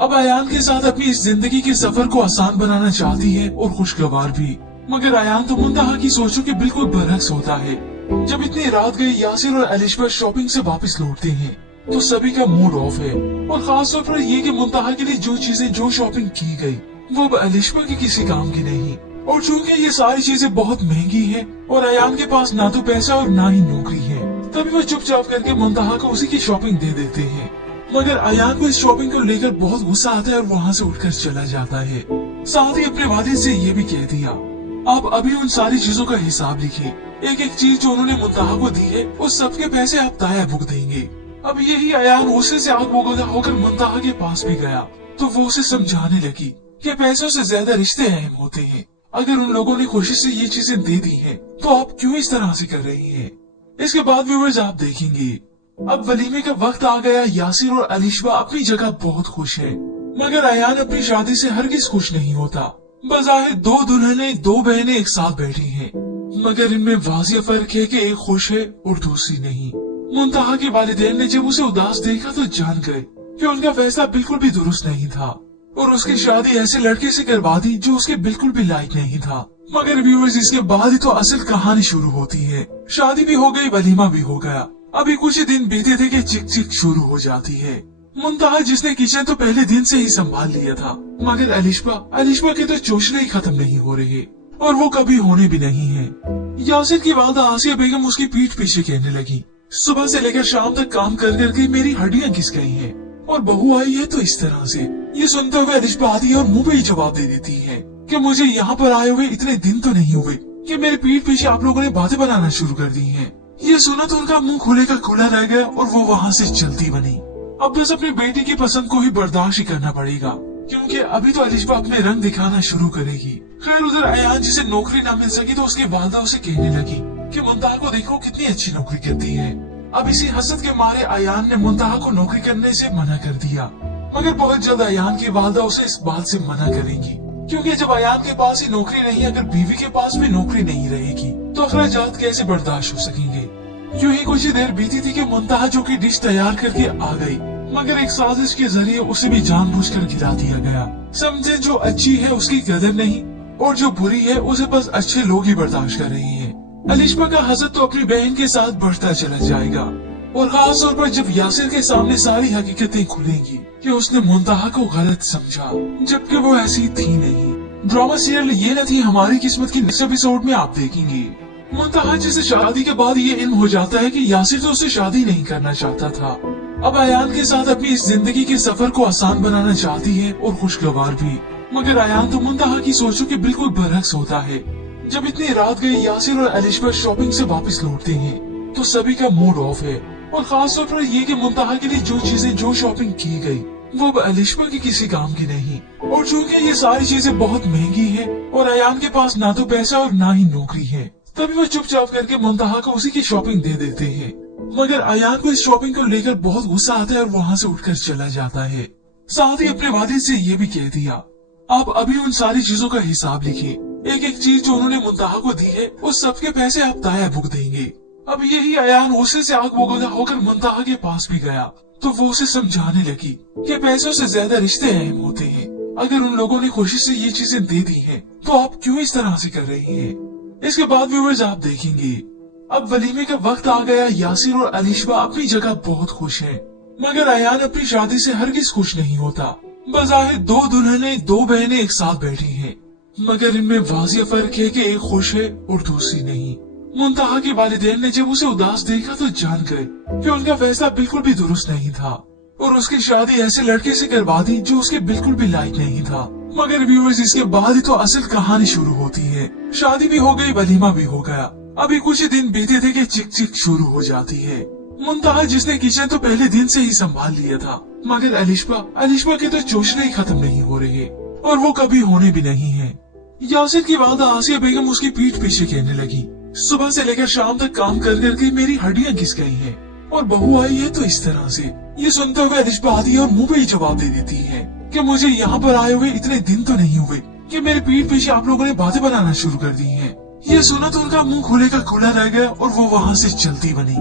अब अयान के साथ अपनी इस जिंदगी के सफर को आसान बनाना चाहती है और खुशगवार भी। मगर अयान तो मुंतहा की सोचों के बिल्कुल बरक्स होता है। जब इतनी रात गई यासिर और अलिशबा शॉपिंग से वापस लौटते हैं तो सभी का मूड ऑफ है, और खास तौर पर ये कि मुंतहा के लिए जो शॉपिंग की गई वो अब अलिशबा की किसी काम की नहीं। और चूंकि ये सारी चीजें बहुत महंगी है और अयान के पास ना तो पैसा और ना ही नौकरी है, तभी वो चुपचाप करके मुंतहा को उसी की शॉपिंग दे देते हैं। मगर अयान को इस शॉपिंग को लेकर बहुत गुस्सा आता है और वहाँ से उठकर चला जाता है। साथ ही अपने वालिद से ये भी कह दिया, आप अभी उन सारी चीजों का हिसाब लिखिए, एक एक चीज जो उन्होंने मुंतहा को दी है उस सब के पैसे आप ताया भुग देंगे। अब यही अयान गुस्से से आग बबूला होकर मुंतहा के पास भी गया तो वो उसे समझाने लगी कि पैसों से ज्यादा रिश्ते अहम होते हैं। अगर उन लोगों ने कोशिश से ये चीजें दे दी हैं, तो आप क्यों इस तरह से कर रही हैं? इसके बाद व्यूअर्स आप देखेंगे अब वलीमे का वक्त आ गया। यासिर और अलिशबा अपनी जगह बहुत खुश हैं, मगर अयान अपनी शादी से हरगिज खुश नहीं होता। बज़ाहिर दो दुल्हनें दो बहनें एक साथ बैठी हैं, मगर इनमें वाज़िह फर्क है कि एक खुश है और दूसरी नहीं। मुंतहा के वालिदैन ने जब उसे उदास देखा तो जान गए कि उनका फैसला बिल्कुल भी दुरुस्त नहीं था और उसकी शादी ऐसे लड़के से करवा दी जो उसके बिल्कुल भी लायक नहीं था। मगर व्यूअर्स इसके बाद ही तो असल कहानी शुरू होती है। शादी भी हो गई, वलीमा भी हो गया। अभी कुछ ही दिन बीते थे कि चिक चिक शुरू हो जाती है। मुंतहा जिसने किचन तो पहले दिन से ही संभाल लिया था, मगर अलिशबा के तो चोचले ही खत्म नहीं हो रहे और वो कभी होने भी नहीं है। यासिर की वालदा आसिया बेगम उसकी पीठ पीछे कहने लगी, सुबह से लेकर शाम तक काम कर करके मेरी हड्डियां घिस गई हैं और बहू आई है तो इस तरह से। ये सुनते हुए अलिशबा आती है और मुंह पे ही जवाब दे देती है कि मुझे यहाँ पर आए हुए इतने दिन तो नहीं हुए कि मेरी पीठ पीछे आप लोगों ने बातें बनाना शुरू कर दी हैं। ये सुना तो उनका मुंह खुले का खुला रह गया और वो वहाँ से चलती बनी। अब बस अपनी बेटी की पसंद को ही बर्दाश्त ही करना पड़ेगा, क्योंकि अभी तो अलिशबा अपने रंग दिखाना शुरू करेगी। खैर उधर अयान जिसे नौकरी ना मिल सकी तो उसकी वालदा उसे कहने लगी कि मुंतहा को देखो कितनी अच्छी नौकरी करती है। अब इसी हसद के मारे अयान ने मुंतहा को नौकरी करने से मना कर दिया, मगर बहुत जल्द अयान की वालदा उसे इस बात से मना करेंगी, क्योंकि जब अयान के पास ही नौकरी नहीं, अगर बीवी के पास भी नौकरी नहीं रहेगी तो अखराजात कैसे बर्दाश्त हो सकेंगे। यूं ही कुछ ही देर बीती थी कि मुंतहा जो की डिश तैयार करके आ गई, मगर एक साजिश के जरिए उसे भी जानबूझकर गिरा दिया गया। समझे जो अच्छी है उसकी कदर नहीं और जो बुरी है उसे बस अच्छे लोग ही बर्दाश्त कर रही है। अलिशबा का हसद तो अपनी बहन के साथ बढ़ता चला जाएगा, और खास तौर पर जब यासिर के सामने सारी हकीकतें खुलेंगी कि उसने मुंतहा को गलत समझा, जबकि वो ऐसी थी नहीं। ड्रामा सीरियल ये न थी हमारी किस्मत की नेक्स्ट एपिसोड में आप देखेंगे। मुंतहा जिसे शादी के बाद ये इल्म हो जाता है कि यासिर तो उससे शादी नहीं करना चाहता था, अब अयान के साथ अपनी इस जिंदगी के सफर को आसान बनाना चाहती है और खुशगवार भी। मगर अयान तो मुंतहा की सोचों के बिल्कुल बरक्स होता है। जब इतनी रात गई, यासिर और अलिशबा शॉपिंग से वापस लौटते हैं तो सभी का मूड ऑफ है, और खास तौर पर ये कि मुंतहा के लिए जो चीजें जो शॉपिंग की गई वो अब अलिशबा की किसी काम की नहीं, और चूंकि ये सारी चीजें बहुत महंगी है और अयान के पास ना तो पैसा और ना ही नौकरी है, तभी वो चुपचाप करके मुंतहा को उसी की शॉपिंग दे देते हैं। मगर अयान को इस शॉपिंग को लेकर बहुत गुस्सा आता है और वहाँ से उठकर चला जाता है। साथ ही अपने वालिद से ये भी कह दिया, आप अभी उन सारी चीजों का हिसाब लिखिए, एक एक चीज जो उन्होंने मुंतहा को दी है उस सब के पैसे आप ताया भुग देंगे। अब यही अयान गुस्से से आग बबूला होकर मुंतहा के पास भी गया तो वो उसे समझाने लगी कि पैसों से ज्यादा रिश्ते अहम होते हैं। अगर उन लोगों ने खुशी से ये चीजें दे दी हैं, तो आप क्यों इस तरह से कर रही हैं? इसके बाद व्यूअर्स आप देखेंगे अब वलीमे का वक्त आ गया। यासिर और अलिशबा अपनी जगह बहुत खुश हैं, मगर अयान अपनी शादी से हरगिज खुश नहीं होता। बज़ाहिर दो दुल्हनें दो बहनें एक साथ बैठी हैं, मगर इनमें वाज़िह फर्क है कि एक खुश है और दूसरी नहीं। मुंतहा के वालिदैन ने जब उसे उदास देखा तो जान गए कि उनका फैसला बिल्कुल भी दुरुस्त नहीं था, और उसकी शादी ऐसे लड़के से करवा दी जो उसके बिल्कुल भी लायक नहीं था। मगर व्यूअर्स इसके बाद ही तो असल कहानी शुरू होती है। शादी भी हो गई, वलीमा भी हो गया। अभी कुछ ही दिन बीते थे कि चिक चिक शुरू हो जाती है। मुंतहा जिसने किचन तो पहले दिन से ही संभाल लिया था, मगर अलिशबा के तो चोचले ही खत्म नहीं हो रहे और वो कभी होने भी नहीं है। यासिर की वादा आसिया बेगम उसकी पीठ पीछे कहने लगी, सुबह से लेकर शाम तक काम कर करके मेरी हड्डियां घिस गई हैं और बहू आई है तो इस तरह से। ये सुनते हुए अलिशबा आती है और मुंह पे ही जवाब दे देती है कि मुझे यहाँ पर आए हुए इतने दिन तो नहीं हुए कि मेरे पीठ पीछे आप लोगों ने बातें बनाना शुरू कर दी हैं। ये सुना तो उनका मुंह खुले का खुला रह गया और वो वहाँ से चलती बनी।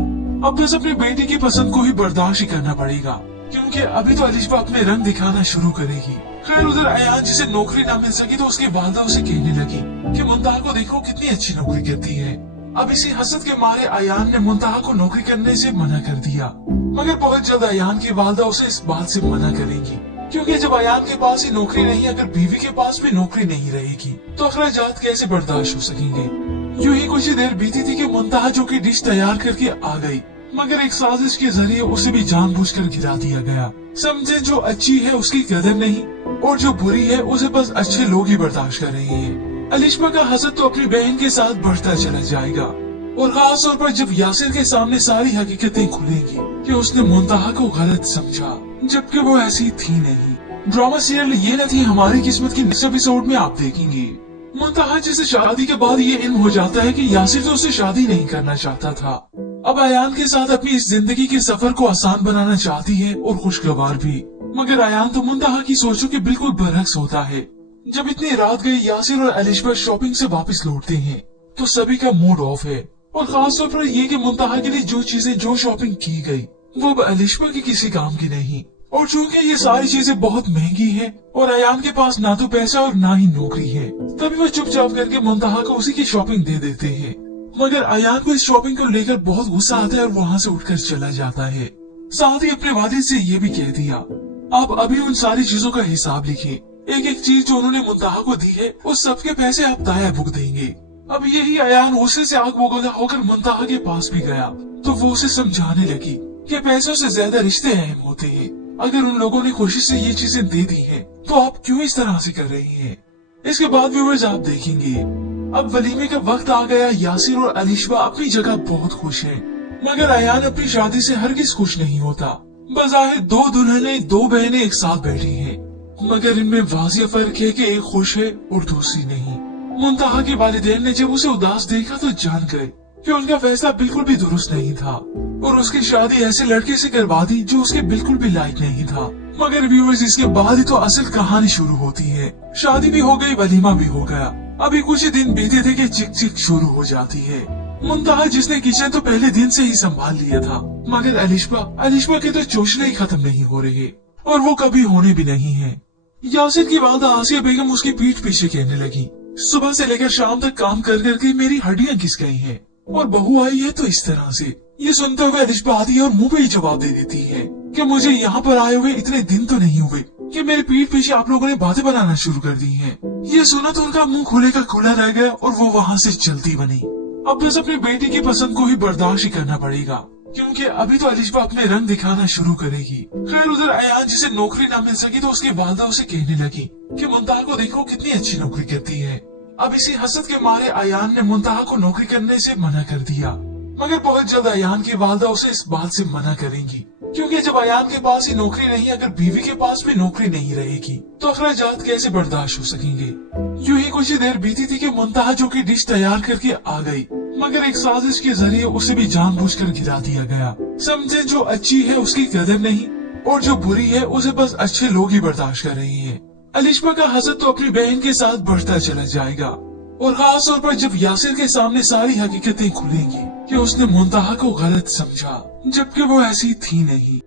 अब बस अपनी बेटी की पसंद को ही बर्दाश्त ही करना पड़ेगा, क्योंकि अभी तो अलिशबा अपने रंग दिखाना शुरू करेगी। खैर उधर अयान जिसे नौकरी ना मिल सकी तो उसकी वालदा उसे कहने लगी कि मुंतहा को देखो कितनी अच्छी नौकरी करती है। अब इसी हसद के मारे अयान ने मुंतहा को नौकरी करने से मना कर दिया, मगर बहुत जल्द अयान की वालदा उसे इस बात से मना करेंगी, क्योंकि जब अयान के पास ही नौकरी नहीं, अगर बीवी के पास भी नौकरी नहीं रहेगी तो अखराजात कैसे बर्दाश्त हो सकेंगे। यूं ही कुछ ही देर बीती थी कि मुंतहा जो की डिश तैयार करके आ गई, मगर एक साजिश के जरिए उसे भी जानबूझकर गिरा दिया गया। समझे जो अच्छी है उसकी कदर नहीं और जो बुरी है उसे बस अच्छे लोग ही बर्दाश्त कर रहे हैं। अलिशबा का हसद तो अपनी बहन के साथ बढ़ता चला जाएगा, और खास तौर पर जब यासिर के सामने सारी हकीकतें खुलेंगी कि उसने मुंतहा को गलत समझा, जबकि वो ऐसी थी नहीं। ड्रामा सीरियल ये न थी हमारी किस्मत की नेक्स्ट एपिसोड में आप देखेंगे। मुंतहा जिसे शादी के बाद ये इल्म हो जाता है कि यासिर तो उससे शादी नहीं करना चाहता था, अब अयान के साथ अपनी इस जिंदगी के सफर को आसान बनाना चाहती है और खुशगवार भी। मगर अयान तो मुंतहा की सोचों के बिल्कुल बरक्स होता है। जब इतनी रात गई, यासिर और अलिशबा शॉपिंग से वापस लौटते हैं तो सभी का मूड ऑफ है, और खास तौर पर ये कि मुंतहा के लिए जो चीजें जो शॉपिंग की गई वो अब अलिशबा की किसी काम की नहीं, और चूंकि ये सारी चीजें बहुत महंगी हैं और अयान के पास ना तो पैसा और ना ही नौकरी है, तभी वो चुपचाप करके मुंतहा को उसी की शॉपिंग दे देते हैं। मगर अयान को इस शॉपिंग को लेकर बहुत गुस्सा आता है और वहाँ से उठकर चला जाता है। साथ ही अपने वालिद से ये भी कह दिया, आप अभी उन सारी चीजों का हिसाब लिखिए, एक एक चीज जो उन्होंने मुंतहा को दी है उस सब के पैसे आप ताया भुग देंगे। अब यही अयान गुस्से से आग बबूला होकर मुंतहा के पास भी गया तो वो उसे समझाने लगी कि पैसों से ज्यादा रिश्ते अहम होते हैं। अगर उन लोगों ने खुशी से ये चीजें दे दी हैं, तो आप क्यों इस तरह से कर रही हैं? इसके बाद व्यूअर्स आप देखेंगे अब वलीमे का वक्त आ गया। यासिर और अलिशबा अपनी जगह बहुत खुश हैं, मगर अयान अपनी शादी से हरगिज खुश नहीं होता। बज़ाहिर दो दुल्हनें दो बहनें एक साथ बैठी हैं, मगर इनमें वाज़िह फर्क है कि एक खुश है और दूसरी नहीं। मुंतहा के वालिदैन ने जब उसे उदास देखा तो जान गए कि उनका फैसला बिल्कुल भी दुरुस्त नहीं था और उसकी शादी ऐसे लड़के से करवा दी जो उसके बिल्कुल भी लायक नहीं था। मगर व्यूअर्स, इसके बाद ही तो असल कहानी शुरू होती है। शादी भी हो गई, वलीमा भी हो गया। अभी कुछ ही दिन बीते थे कि चिक चिक शुरू हो जाती है। मुंतहा जिसने किचन तो पहले दिन से ही संभाल लिया था, मगर अलिशबा के तो चोचले ही खत्म नहीं हो रहे और वो कभी होने भी नहीं है। यासिर की वालदा आसिया बेगम उसकी पीठ पीछे कहने लगी, सुबह से लेकर शाम तक काम कर करके मेरी हड्डियां घिस गई हैं और बहू आई है तो इस तरह से। ये सुनते हुए अलिशबा आती है और मुंह पे ही जवाब दे देती है कि मुझे यहाँ पर आए हुए इतने दिन तो नहीं हुए कि मेरे पीठ पीछे आप लोगों ने बातें बनाना शुरू कर दी हैं। ये सुना तो उनका मुंह खुले का खुला रह गया और वो वहाँ से चलती बनी। अब बस अपनी बेटी की पसंद को ही बर्दाश्त ही करना पड़ेगा, क्योंकि अभी तो अलिशबा अपने रंग दिखाना शुरू करेगी। खैर उधर अयान जिसे नौकरी ना मिल सकी तो उसकी वालदा उसे कहने लगी कि मुंतहा को देखो कितनी अच्छी नौकरी करती है। अब इसी हसद के मारे अयान ने मुंतहा को नौकरी करने से मना कर दिया, मगर बहुत जल्द अयान की वालदा उसे इस बात से मना करेंगी, क्योंकि जब अयान के पास ही नौकरी नहीं, अगर बीवी के पास भी नौकरी नहीं रहेगी तो अखराजात कैसे बर्दाश्त हो सकेंगे। यूं ही कुछ ही देर बीती थी कि मुंतहा जो की डिश तैयार करके आ गई, मगर एक साजिश के जरिए उसे भी जानबूझकर गिरा दिया गया। समझे जो अच्छी है उसकी कदर नहीं और जो बुरी है उसे बस अच्छे लोग ही बर्दाश्त कर रही है। अलिशबा का हसद तो अपनी बहन के साथ बढ़ता चला जाएगा और खास तौर पर जब यासिर के सामने सारी हकीकतें खुलेंगी कि उसने मुंतहा को गलत समझा, जबकि वो ऐसी थी नहीं।